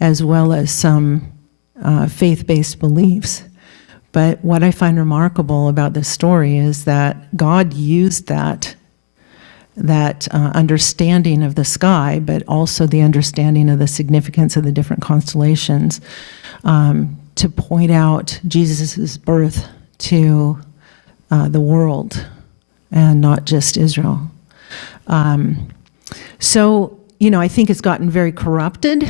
as well as some faith-based beliefs. But what I find remarkable about this story is that God used that understanding of the sky, but also the understanding of the significance of the different constellations, to point out Jesus' birth to the world and not just Israel. So, I think it's gotten very corrupted.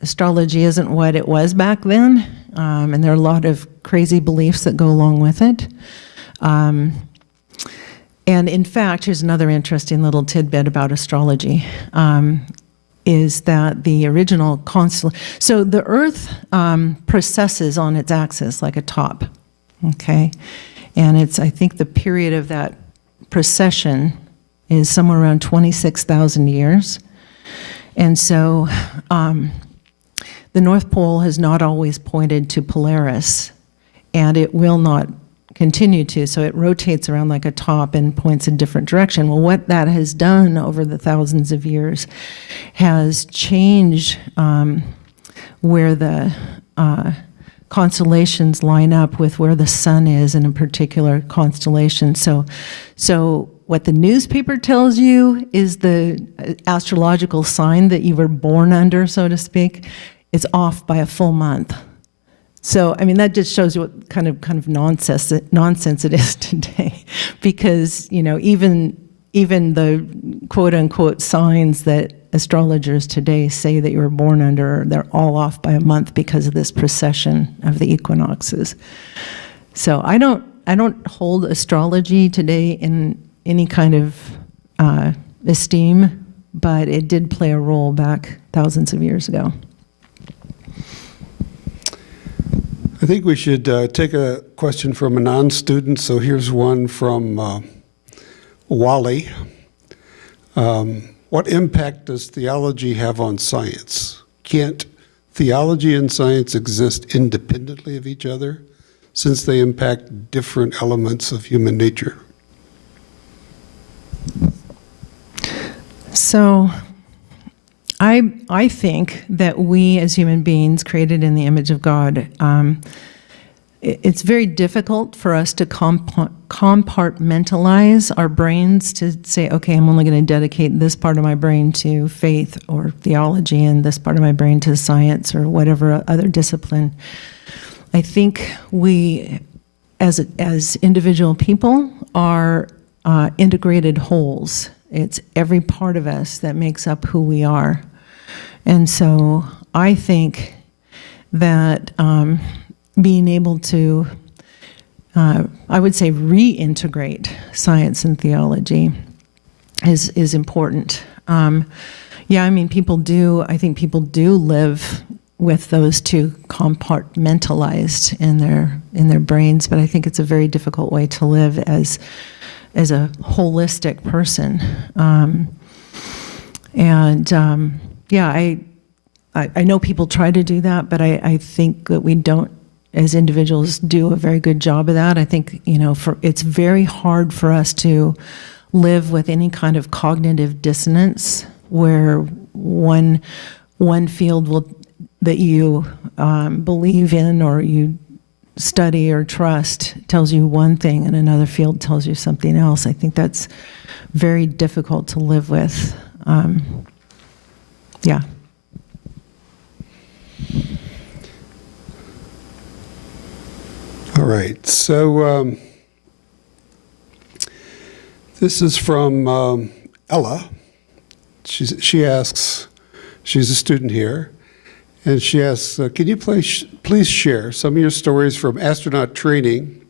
Astrology isn't what it was back then, and there are a lot of crazy beliefs that go along with it. And in fact, here's another interesting little tidbit about astrology. is that the original constellation, so the Earth precesses on its axis like a top, okay? And it's, I think the period of that precession is somewhere around 26,000 years. And so the North Pole has not always pointed to Polaris, and it will not continue to, so it rotates around like a top and points a different direction. Well, what that has done over the thousands of years has changed where the constellations line up with where the sun is in a particular constellation. So what the newspaper tells you is the astrological sign that you were born under, so to speak, is off by a full month. So, I mean, that just shows you what kind of nonsense it is today, because, you know, even the quote unquote signs that astrologers today say that you were born under, they're all off by a month because of this precession of the equinoxes. So I don't hold astrology today in any kind of esteem, but it did play a role back thousands of years ago. I think we should take a question from a non-student. So here's one from Wally. What impact does theology have on science? Can't theology and science exist independently of each other, since they impact different elements of human nature? So I think that we as human beings created in the image of God, it's very difficult for us to compartmentalize our brains to say, okay, I'm only going to dedicate this part of my brain to faith or theology and this part of my brain to science or whatever other discipline. I think we, as individual people, are integrated wholes. It's every part of us that makes up who we are. And so I think that being able to, I would say, reintegrate science and theology is important. Yeah, I mean, I think people do live with those two compartmentalized in their brains, but I think it's a very difficult way to live as a holistic person. Yeah, I know people try to do that, but I think that we don't, as individuals, do a very good job of that. I think, you know, it's very hard for us to live with any kind of cognitive dissonance where one field that you believe in or you study or trust tells you one thing and another field tells you something else. I think that's very difficult to live with. Yeah. All right. So this is from Ella. She asks, she's a student here, and she asks, can you please share some of your stories from astronaut training,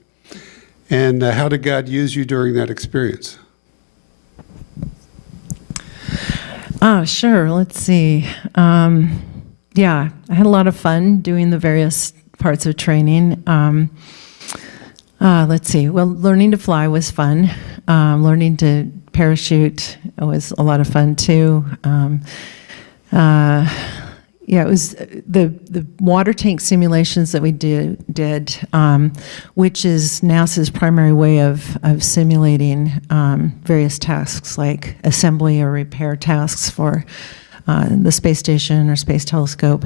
and how did God use you during that experience? Sure. Let's see. Yeah, I had a lot of fun doing the various parts of training. Let's see. Well, learning to fly was fun. Learning to parachute was a lot of fun too. Yeah, it was the water tank simulations that we did, which is NASA's primary way of simulating various tasks like assembly or repair tasks for the space station or space telescope.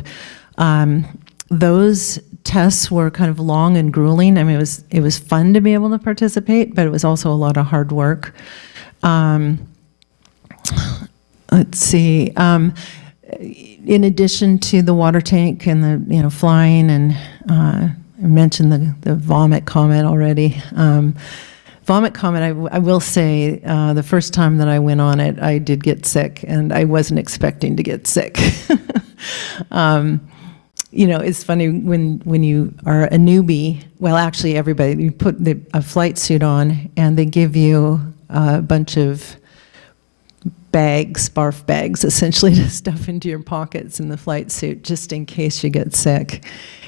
Those tests were kind of long and grueling. I mean, it was fun to be able to participate, but it was also a lot of hard work. Let's see. In addition to the water tank and the flying, and I mentioned the vomit comet already. Vomit comet, I will say, the first time that I went on it, I did get sick, and I wasn't expecting to get sick. It's funny when you are a newbie. Well, actually, everybody, you put a flight suit on, and they give you a bunch of bags, barf bags, essentially to stuff into your pockets in the flight suit, just in case you get sick.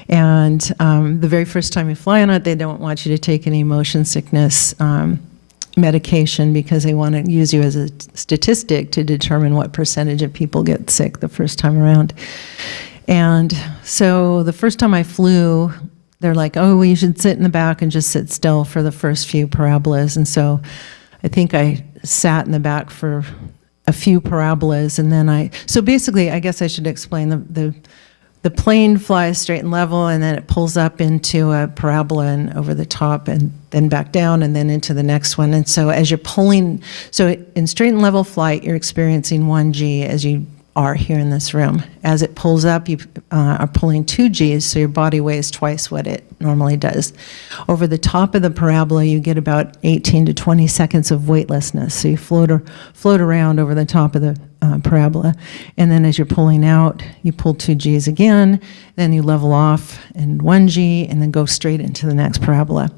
And the very first time you fly on it, they don't want you to take any motion sickness medication because they want to use you as a statistic to determine what percentage of people get sick the first time around. And so the first time I flew, they're like, oh, well, you should sit in the back and just sit still for the first few parabolas. And so I think I sat in the back for a few parabolas, and then so basically, I guess I should explain the plane flies straight and level, and then it pulls up into a parabola and over the top, and then back down, and then into the next one. And so as you're pulling, so in straight and level flight, you're experiencing 1G as you are here in this room. As it pulls up, you are pulling 2Gs, so your body weighs twice what it normally does. Over the top of the parabola, you get about 18 to 20 seconds of weightlessness. So you float around over the top of the parabola, and then as you're pulling out, you pull 2Gs again, then you level off in 1G, and then go straight into the next parabola.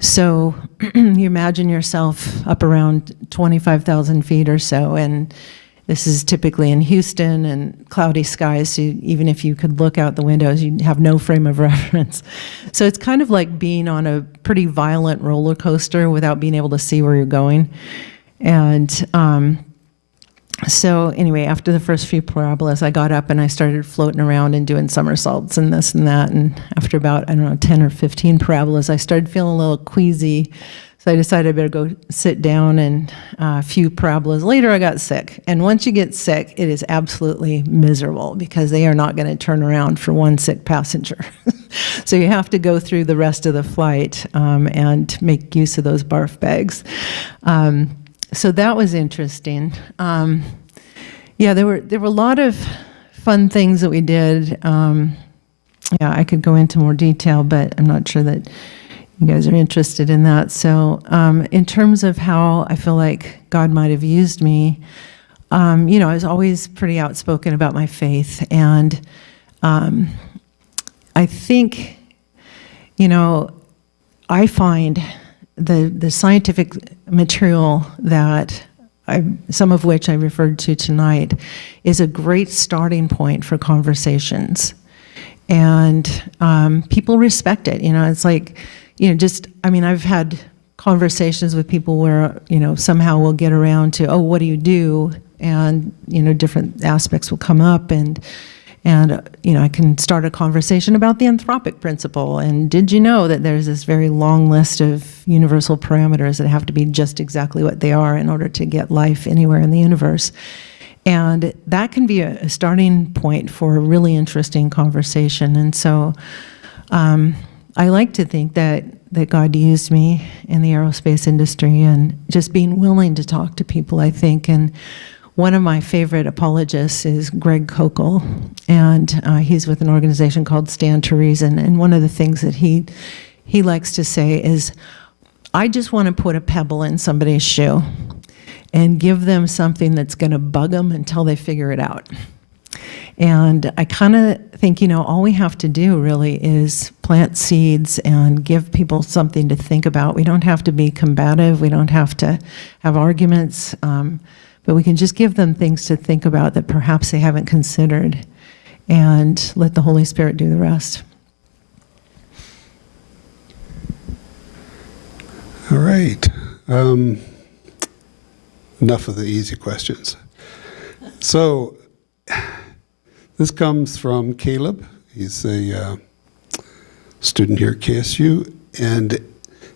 So you imagine yourself up around 25,000 feet or so, and this is typically in Houston and cloudy skies, so even if you could look out the windows, you have no frame of reference. So it's kind of like being on a pretty violent roller coaster without being able to see where you're going. And so anyway, after the first few parabolas, I got up and I started floating around and doing somersaults and this and that. And after about, 10 or 15 parabolas, I started feeling a little queasy. So I decided I better go sit down, and a few parabolas later, I got sick. And once you get sick, it is absolutely miserable because they are not going to turn around for one sick passenger. So you have to go through the rest of the flight and make use of those barf bags. So that was interesting. Yeah, there were a lot of fun things that we did. Yeah, I could go into more detail, but I'm not sure that you guys are interested in that. So in terms of how I feel like God might have used me, I was always pretty outspoken about my faith. And I think, I find the scientific material that some of which I referred to tonight is a great starting point for conversations. And people respect it. It's like, I've had conversations with people where, somehow we'll get around to, oh, what do you do? And, different aspects will come up, and I can start a conversation about the anthropic principle. And did you know that there's this very long list of universal parameters that have to be just exactly what they are in order to get life anywhere in the universe? And that can be a starting point for a really interesting conversation. And so I like to think that God used me in the aerospace industry and just being willing to talk to people, I think. And one of my favorite apologists is Greg Kokel, and he's with an organization called Stand to Reason. And one of the things that he likes to say is, I just want to put a pebble in somebody's shoe and give them something that's going to bug them until they figure it out. And I kind of think, all we have to do really is plant seeds and give people something to think about. We don't have to be combative. We don't have to have arguments. But we can just give them things to think about that perhaps they haven't considered, and let the Holy Spirit do the rest. All right. Enough of the easy questions. So this comes from Caleb. He's a student here at KSU, and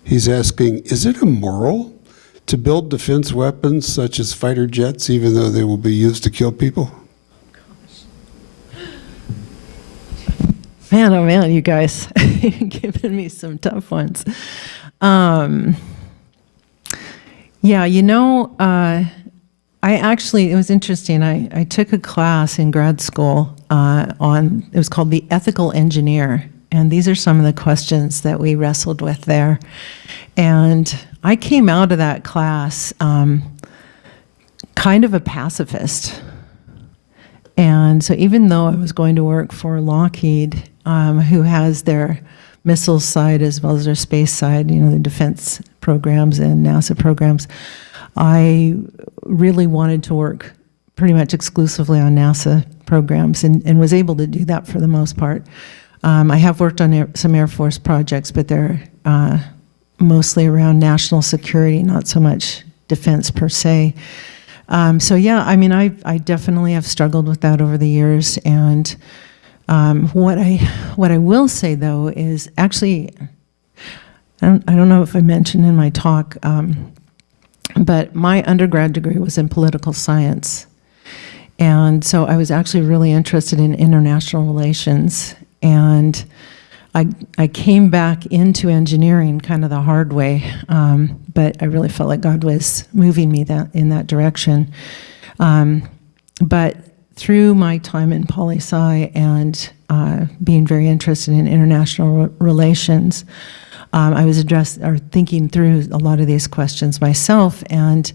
he's asking, is it immoral to build defense weapons such as fighter jets, even though they will be used to kill people? Man, oh man, you guys, you're giving me some tough ones. Yeah, it was interesting. I took a class in grad school it was called The Ethical Engineer. And these are some of the questions that we wrestled with there. And I came out of that class kind of a pacifist. And so even though I was going to work for Lockheed, who has their missiles side as well as their space side, the defense programs and NASA programs, I really wanted to work pretty much exclusively on NASA programs and was able to do that for the most part. I have worked on some Air Force projects, but they're mostly around national security, not so much defense per se. So yeah, I mean, I definitely have struggled with that over the years. And what I will say though is actually, I don't know if I mentioned in my talk, but my undergrad degree was in political science. And so I was actually really interested in international relations. And I came back into engineering kind of the hard way, but I really felt like God was moving me in that direction. But through my time in poli-sci and being very interested in international relations, I was thinking through a lot of these questions myself, and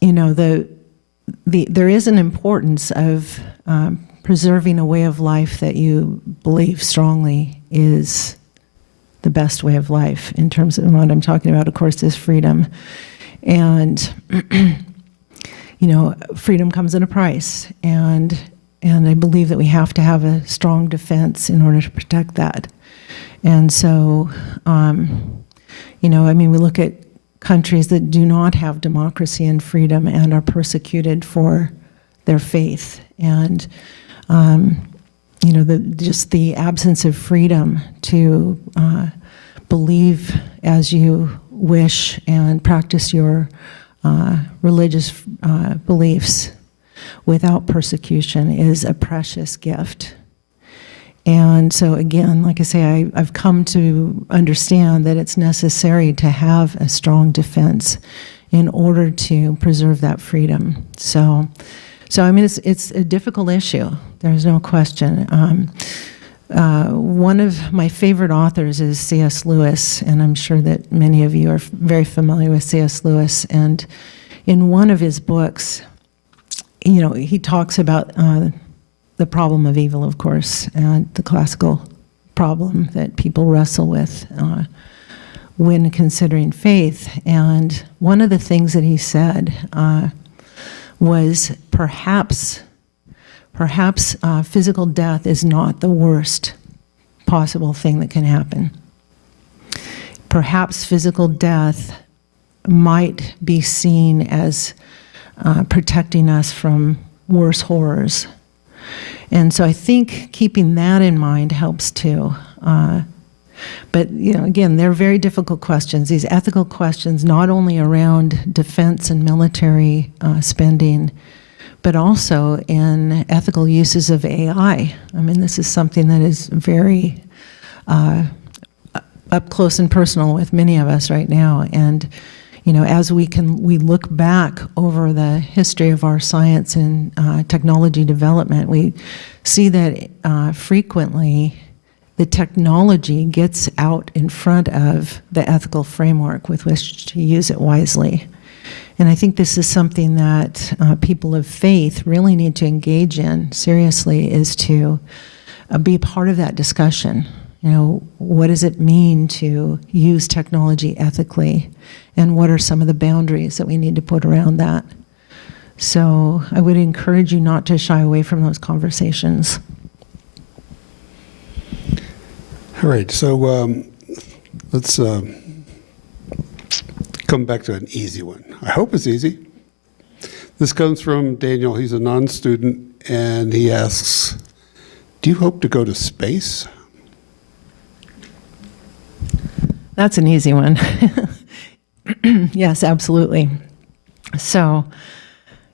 you know, there is an importance of preserving a way of life that you believe strongly is the best way of life. In terms of what I'm talking about, of course, is freedom. And, you know, freedom comes at a price. And I believe that we have to have a strong defense in order to protect that. And so, you know, I mean, we look at countries that do not have democracy and freedom and are persecuted for their faith. And you know, just the absence of freedom to believe as you wish and practice your religious beliefs without persecution is a precious gift. And so again, like I say, I've come to understand that it's necessary to have a strong defense in order to preserve that freedom. So I mean, it's a difficult issue. There's no question. One of my favorite authors is C.S. Lewis, and I'm sure that many of you are very familiar with C.S. Lewis. And in one of his books, you know, he talks about the problem of evil, of course, and the classical problem that people wrestle with when considering faith. And one of the things that he said was perhaps physical death is not the worst possible thing that can happen. Perhaps physical death might be seen as protecting us from worse horrors. And so I think keeping that in mind helps too. But, you know, again, they're very difficult questions. These ethical questions, not only around defense and military spending, but also in ethical uses of AI. I mean, this is something that is very up close and personal with many of us right now. And, you know, as we look back over the history of our science and technology development, we see that frequently the technology gets out in front of the ethical framework with which to use it wisely. And I think this is something that people of faith really need to engage in seriously, is to be part of that discussion. You know, what does it mean to use technology ethically? And what are some of the boundaries that we need to put around that? So I would encourage you not to shy away from those conversations. All right, so let's come back to an easy one. I hope it's easy. This comes from Daniel. He's a non-student, and he asks, do you hope to go to space? That's an easy one. Yes, absolutely. So,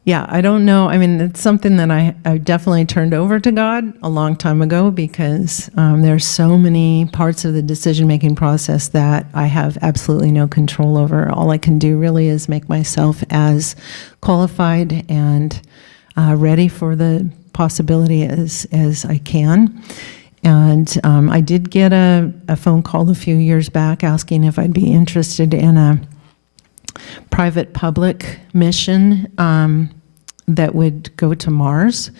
yeah, I don't know. I mean, it's something that I definitely turned over to God a long time ago, because there's so many parts of the decision-making process that I have absolutely no control over. All I can do really is make myself as qualified and ready for the possibility as I can. And I did get a phone call a few years back asking if I'd be interested in a private public mission that would go to Mars.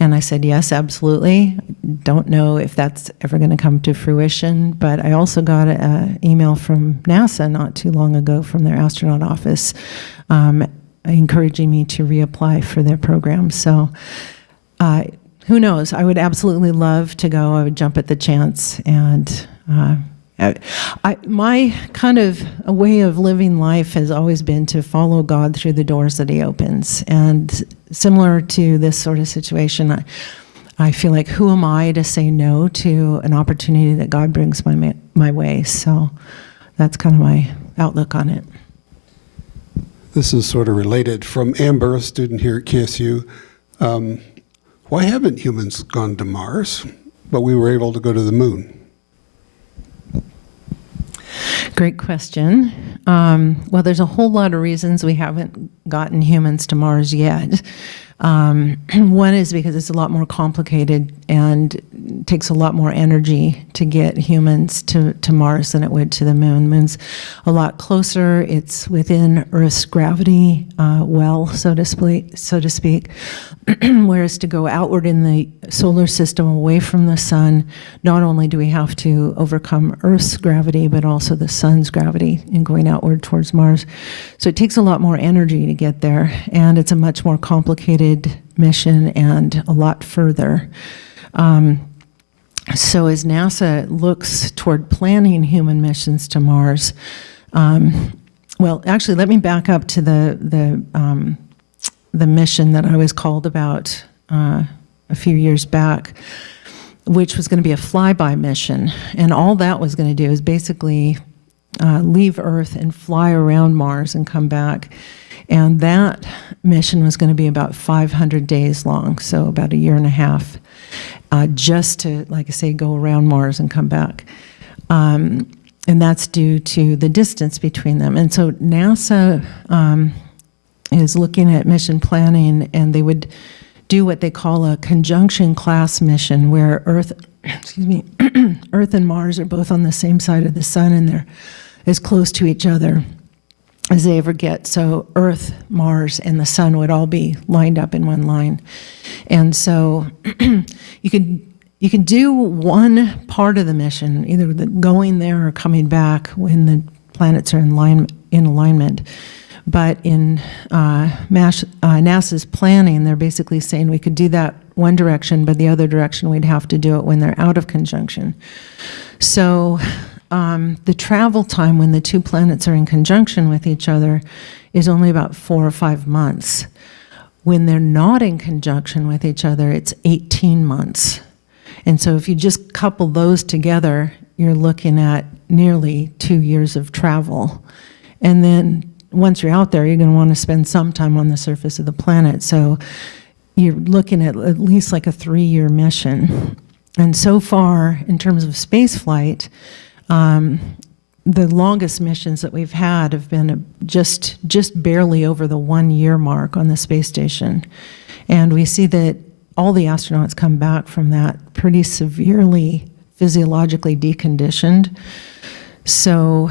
And I said, yes, absolutely. Don't know if that's ever going to come to fruition, but I also got an email from NASA not too long ago from their astronaut office encouraging me to reapply for their program. So who knows? I would absolutely love to go. I would jump at the chance. And my kind of a way of living life has always been to follow God through the doors that he opens. And similar to this sort of situation, I feel like, who am I to say no to an opportunity that God brings my way? So that's kind of my outlook on it. This is sort of related from Amber, a student here at KSU. Why haven't humans gone to Mars, but we were able to go to the moon? Great question. Well, there's a whole lot of reasons we haven't gotten humans to Mars yet. One is because it's a lot more complicated and takes a lot more energy to get humans to Mars than it would to the moon. The moon's a lot closer. It's within Earth's gravity well, so to speak. Whereas to go outward in the solar system away from the sun, not only do we have to overcome Earth's gravity, but also the sun's gravity in going outward towards Mars. So it takes a lot more energy to get there, and it's a much more complicated mission and a lot further. So as NASA looks toward planning human missions to Mars, well, actually, let me back up to the mission that I was called about a few years back, which was going to be a flyby mission. And all that was going to do is basically leave Earth and fly around Mars and come back. And that mission was going to be about 500 days long, so about a year and a half, just to, like I say, go around Mars and come back. And that's due to the distance between them. And so NASA is looking at mission planning, and they would do what they call a conjunction class mission, where Earth and Mars are both on the same side of the sun, and they're as close to each other as they ever get. So Earth, Mars, and the sun would all be lined up in one line. And so you can do one part of the mission, either going there or coming back when the planets are in alignment. But in NASA's planning, they're basically saying we could do that one direction, but the other direction we'd have to do it when they're out of conjunction. So the travel time when the two planets are in conjunction with each other is only about 4 or 5 months. When they're not in conjunction with each other, it's 18 months. And so if you just couple those together, you're looking at nearly 2 years of travel. And then once you're out there, you're going to want to spend some time on the surface of the planet. So you're looking at least like a 3-year mission. And so far, in terms of space flight, the longest missions that we've had have been just barely over the 1-year mark on the space station. And we see that all the astronauts come back from that pretty severely physiologically deconditioned. So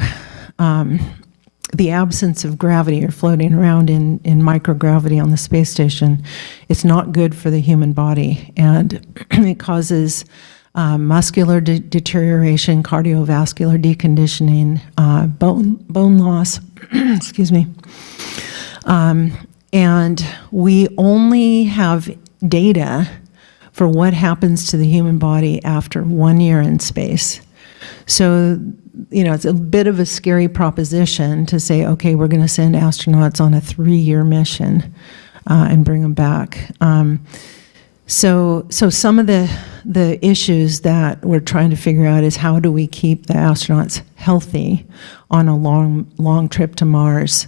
the absence of gravity, or floating around in microgravity on the space station, it's not good for the human body. And it causes muscular deterioration, cardiovascular deconditioning, bone loss, excuse me. And we only have data for what happens to the human body after 1 year in space. So, it's a bit of a scary proposition to say, okay, we're going to send astronauts on a 3-year mission and bring them back. So some of the issues that we're trying to figure out is, how do we keep the astronauts healthy on a long trip to Mars?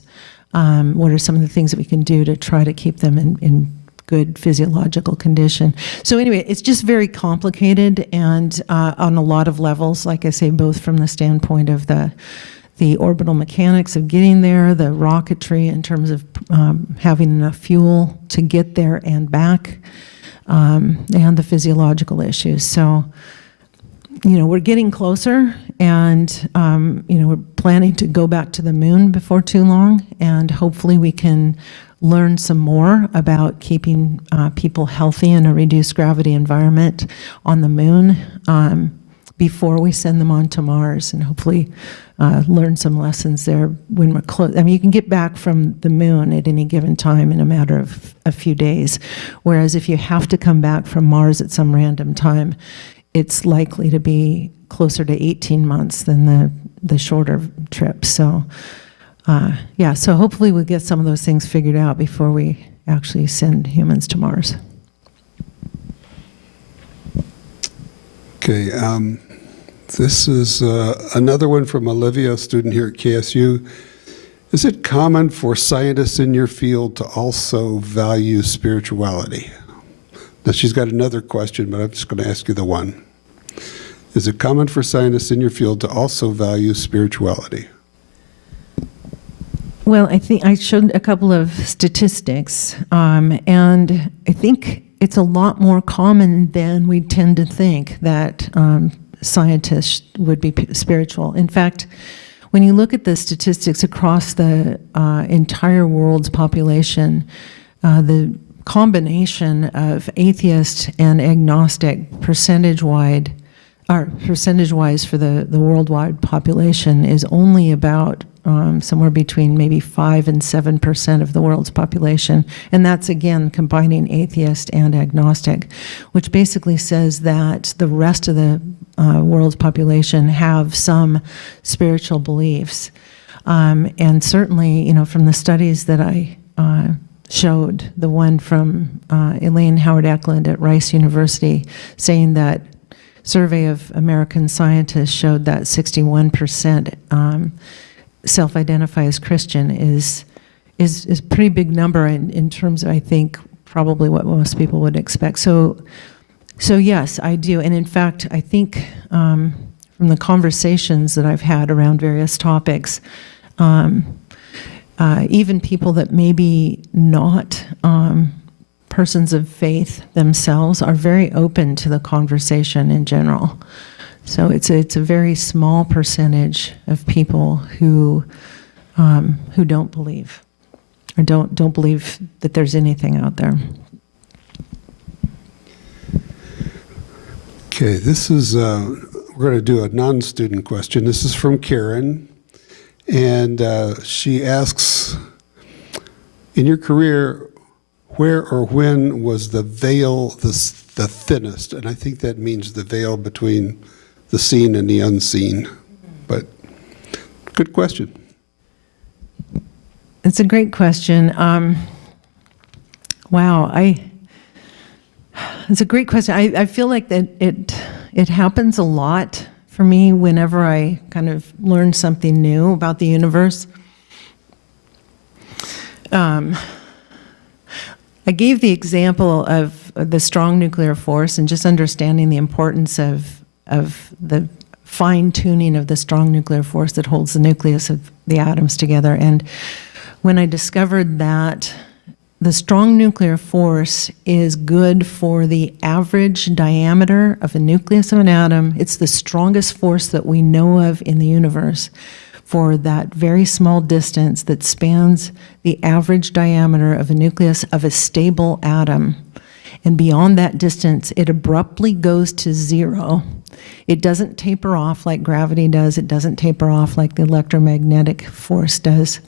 What are some of the things that we can do to try to keep them in good physiological condition? So anyway, it's just very complicated, and on a lot of levels, like I say, both from the standpoint of the orbital mechanics of getting there, the rocketry in terms of having enough fuel to get there and back, and the physiological issues. So, we're getting closer, and, we're planning to go back to the moon before too long, and hopefully we can learn some more about keeping people healthy in a reduced gravity environment on the moon before we send them on to Mars, and hopefully learn some lessons there when we're close. I mean, you can get back from the moon at any given time in a matter of a few days, whereas if you have to come back from Mars at some random time, it's likely to be closer to 18 months than the shorter trip. So, yeah, so hopefully we'll get some of those things figured out before we actually send humans to Mars. Okay, this is another one from Olivia, a student here at KSU. Is it common for scientists in your field to also value spirituality? Now, she's got another question, but I'm just going to ask you the one. Is it common for scientists in your field to also value spirituality? Well, I think I showed a couple of statistics, and I think it's a lot more common than we tend to think that scientists would be spiritual. In fact, when you look at the statistics across the entire world's population, the combination of atheist and agnostic percentage-wise for the worldwide population is only about somewhere between maybe 5 and 7% of the world's population. And that's, again, combining atheist and agnostic, which basically says that the rest of the world's population have some spiritual beliefs. And certainly, you know, from the studies that I showed, the one from Elaine Howard-Eklund at Rice University saying that survey of American scientists showed that 61% self-identify as Christian is a pretty big number in terms of, I think, probably what most people would expect. So yes, I do. And in fact, I think from the conversations that I've had around various topics, even people that maybe not persons of faith themselves are very open to the conversation in general. So it's a very small percentage of people who don't believe, or don't believe that there's anything out there. Okay, this is, we're going to do a non-student question. This is from Karen, and she asks, in your career, where or when was the veil the thinnest? And I think that means the veil between the seen and the unseen. But good question. It's a great question. Wow, it's a great question. I feel like that it happens a lot for me whenever I kind of learn something new about the universe. I gave the example of the strong nuclear force and just understanding the importance of the fine-tuning of the strong nuclear force that holds the nucleus of the atoms together. And when I discovered that the strong nuclear force is good for the average diameter of a nucleus of an atom, it's the strongest force that we know of in the universe for that very small distance that spans the average diameter of a nucleus of a stable atom. And beyond that distance, it abruptly goes to zero. It doesn't taper off like gravity does. It doesn't taper off like the electromagnetic force does.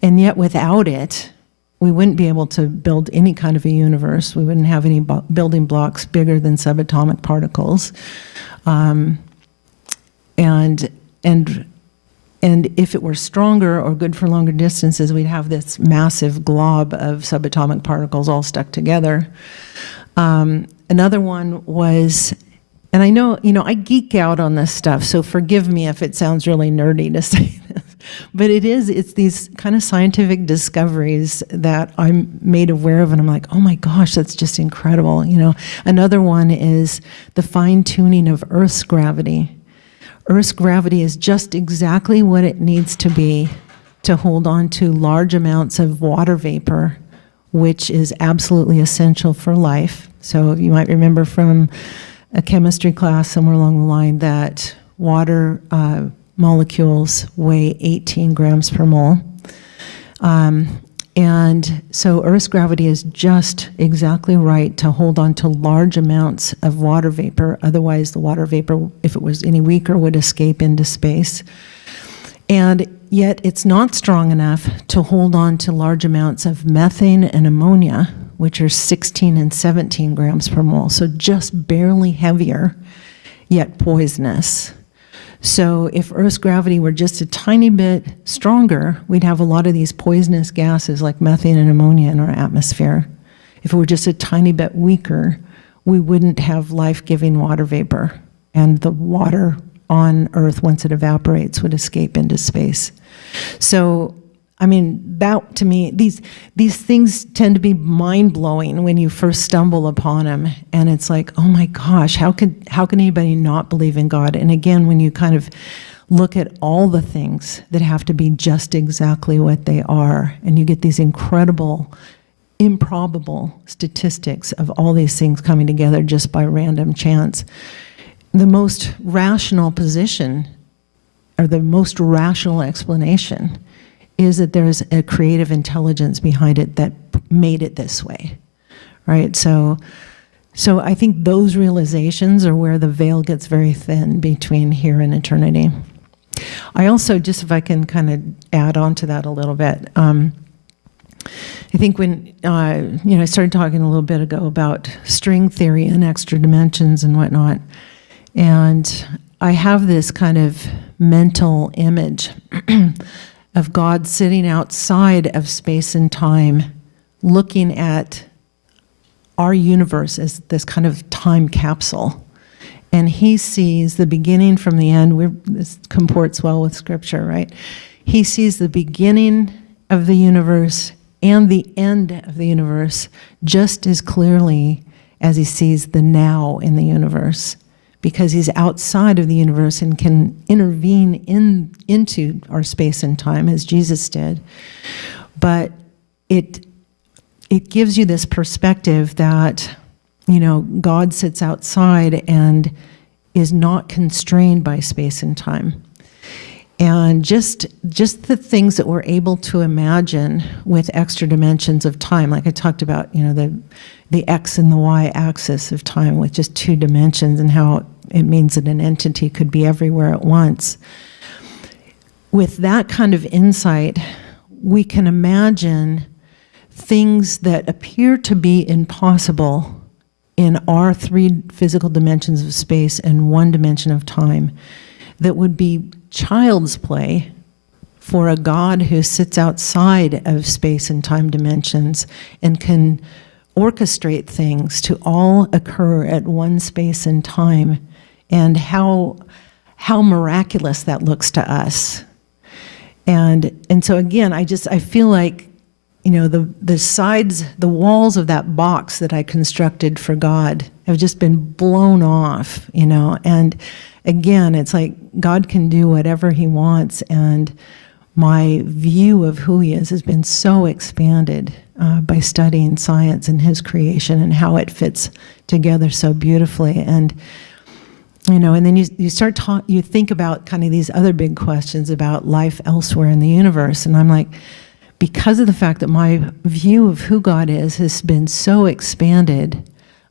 And yet without it, we wouldn't be able to build any kind of a universe. We wouldn't have any building blocks bigger than subatomic particles. And if it were stronger or good for longer distances, we'd have this massive glob of subatomic particles all stuck together. Another one was, and I know, I geek out on this stuff, so forgive me if it sounds really nerdy to say this, but it's these kind of scientific discoveries that I'm made aware of, and I'm like, oh my gosh, that's just incredible. Another one is the fine-tuning of Earth's gravity. Earth's gravity is just exactly what it needs to be to hold on to large amounts of water vapor, which is absolutely essential for life. So you might remember from a chemistry class somewhere along the line that water molecules weigh 18 grams per mole. And so Earth's gravity is just exactly right to hold on to large amounts of water vapor. Otherwise, the water vapor, if it was any weaker, would escape into space. And yet it's not strong enough to hold on to large amounts of methane and ammonia, which are 16 and 17 grams per mole. So just barely heavier, yet poisonous. So if Earth's gravity were just a tiny bit stronger, we'd have a lot of these poisonous gases like methane and ammonia in our atmosphere. If it were just a tiny bit weaker, we wouldn't have life-giving water vapor. And the water on Earth, once it evaporates, would escape into space. So, I mean, that to me, these things tend to be mind-blowing when you first stumble upon them, and it's like, oh my gosh, how can anybody not believe in God? And again, when you kind of look at all the things that have to be just exactly what they are, and you get these incredible, improbable statistics of all these things coming together just by random chance, the most rational position, or the most rational explanation, is that there's a creative intelligence behind it that made it this way, right? So I think those realizations are where the veil gets very thin between here and eternity. I also, just if I can kind of add on to that a little bit, I think when I started talking a little bit ago about string theory and extra dimensions and whatnot, and I have this kind of mental image of God sitting outside of space and time, looking at our universe as this kind of time capsule. And he sees the beginning from the end. This comports well with Scripture, right? He sees the beginning of the universe and the end of the universe just as clearly as he sees the now in the universe, because he's outside of the universe and can intervene into our space and time as Jesus did. But it gives you this perspective that, God sits outside and is not constrained by space and time. And just the things that we're able to imagine with extra dimensions of time, like I talked about, the X and the Y axis of time with just 2 dimensions, and how it means that an entity could be everywhere at once. With that kind of insight, we can imagine things that appear to be impossible in our 3 physical dimensions of space and 1 dimension of time that would be child's play for a God who sits outside of space and time dimensions and can orchestrate things to all occur at 1 space and time, and how miraculous that looks to us. And so again, I feel like, the sides, the walls of that box that I constructed for God have just been blown off, and again, it's like God can do whatever he wants, and my view of who he is has been so expanded by studying science and his creation and how it fits together so beautifully. And and then you think about kind of these other big questions about life elsewhere in the universe, and I'm like, because of the fact that my view of who God is has been so expanded,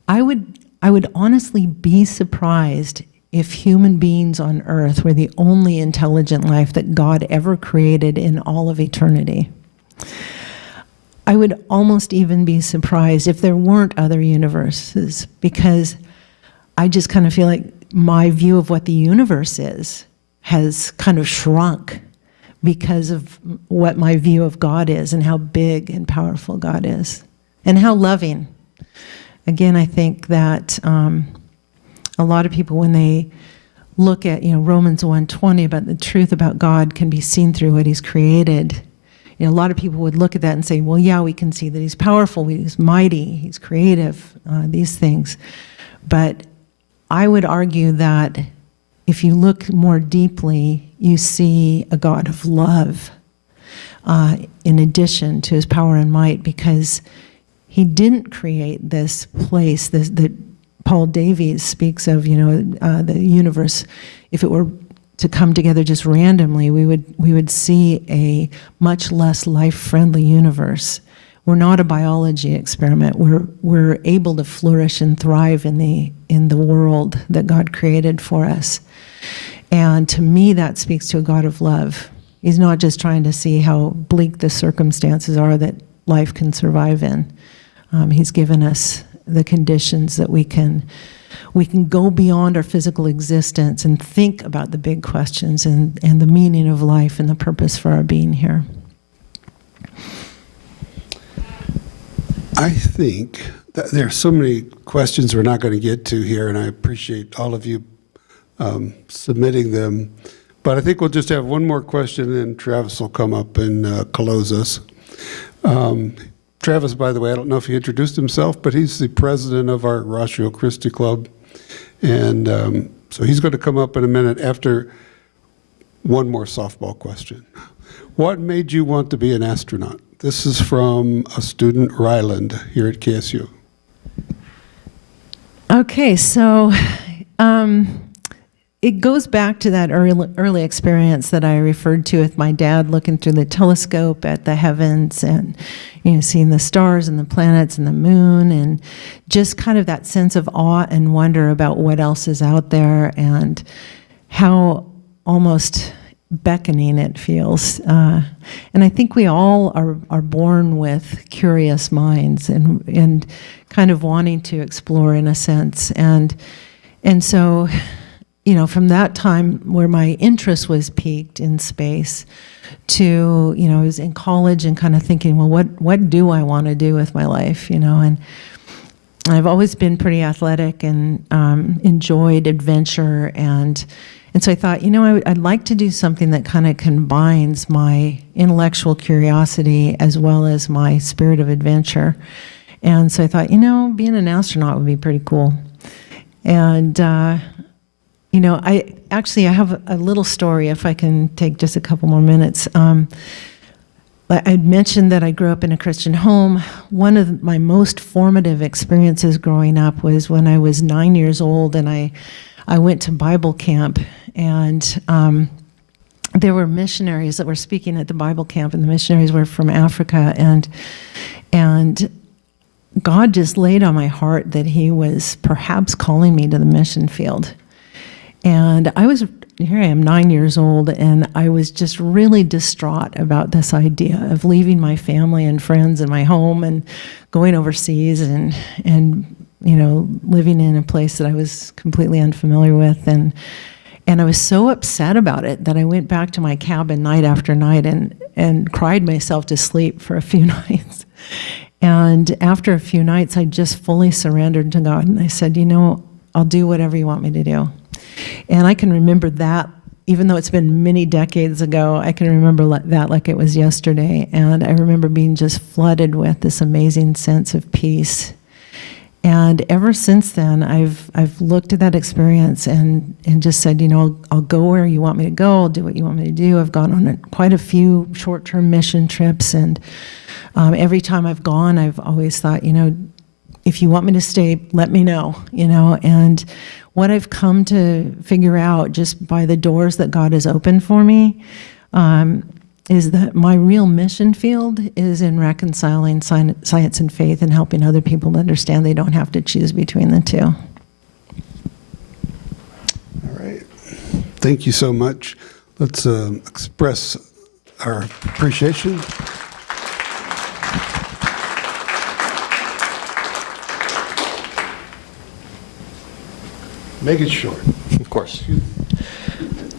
I would honestly be surprised if human beings on Earth were the only intelligent life that God ever created in all of eternity. I would almost even be surprised if there weren't other universes, because I just kind of feel like my view of what the universe is has kind of shrunk because of what my view of God is and how big and powerful God is and how loving. Again, I think that a lot of people, when they look at Romans 1:20 about the truth about God can be seen through what he's created, a lot of people would look at that and say, well, yeah, we can see that he's powerful, he's mighty, he's creative, these things. But I would argue that if you look more deeply, you see a God of love in addition to his power and might, because he didn't create this place that Paul Davies speaks of, the universe. If it were to come together just randomly, we would see a much less life-friendly universe. We're not a biology experiment. We're able to flourish and thrive in the world that God created for us. And to me, that speaks to a God of love. He's not just trying to see how bleak the circumstances are that life can survive in. He's given us the conditions that we can go beyond our physical existence and think about the big questions and the meaning of life and the purpose for our being here. I think that there are so many questions we're not going to get to here, and I appreciate all of you submitting them. But I think we'll just have one more question, and then Travis will come up and close us. Travis, by the way, I don't know if he introduced himself, but he's the president of our Ratio Christi Club. And so he's going to come up in a minute after one more softball question. What made you want to be an astronaut? This is from a student, Ryland, here at KSU. Okay, so it goes back to that early experience that I referred to with my dad looking through the telescope at the heavens and seeing the stars and the planets and the moon, and just kind of that sense of awe and wonder about what else is out there and how almost beckoning it feels. And I think we all are born with curious minds and kind of wanting to explore in a sense. And so, from that time where my interest was piqued in space to, I was in college and kind of thinking, well, what do I want to do with my life, and I've always been pretty athletic and enjoyed adventure, and so I thought, I'd like to do something that kind of combines my intellectual curiosity as well as my spirit of adventure. And so I thought, being an astronaut would be pretty cool. And I have a little story, if I can take just a couple more minutes. I'd mentioned that I grew up in a Christian home. One of my most formative experiences growing up was when I was 9 years old, and I went to Bible camp, and there were missionaries that were speaking at the Bible camp, and the missionaries were from Africa, and God just laid on my heart that He was perhaps calling me to the mission field. And here I am, 9 years old, and I was just really distraught about this idea of leaving my family and friends and my home and going overseas and living in a place that I was completely unfamiliar with. And I was so upset about it that I went back to my cabin night after night and cried myself to sleep for a few nights. And after a few nights, I just fully surrendered to God. And I said, I'll do whatever you want me to do. And I can remember that, even though it's been many decades ago, I can remember that like it was yesterday. And I remember being just flooded with this amazing sense of peace. And ever since then, I've looked at that experience and just said, I'll go where you want me to go. I'll do what you want me to do. I've gone on quite a few short-term mission trips, and every time I've gone, I've always thought, if you want me to stay, let me know, And what I've come to figure out just by the doors that God has opened for me is that my real mission field is in reconciling science and faith and helping other people to understand they don't have to choose between the two. All right. Thank you so much. Let's express our appreciation. Make it short. Of course.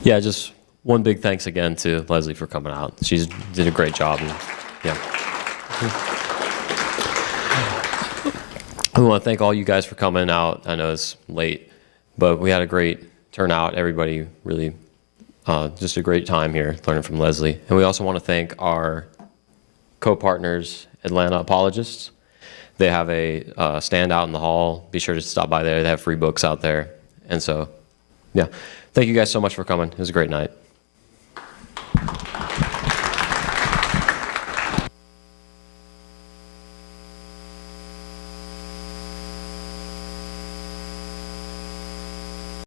Yeah, just one big thanks again to Leslie for coming out. She did a great job. And, yeah. I want to thank all you guys for coming out. I know it's late, but we had a great turnout. Everybody really, just a great time here learning from Leslie. And we also want to thank our co-partners, Atlanta Apologists. They have a stand out in the hall. Be sure to stop by there. They have free books out there. And so, yeah, thank you guys so much for coming. It was a great night.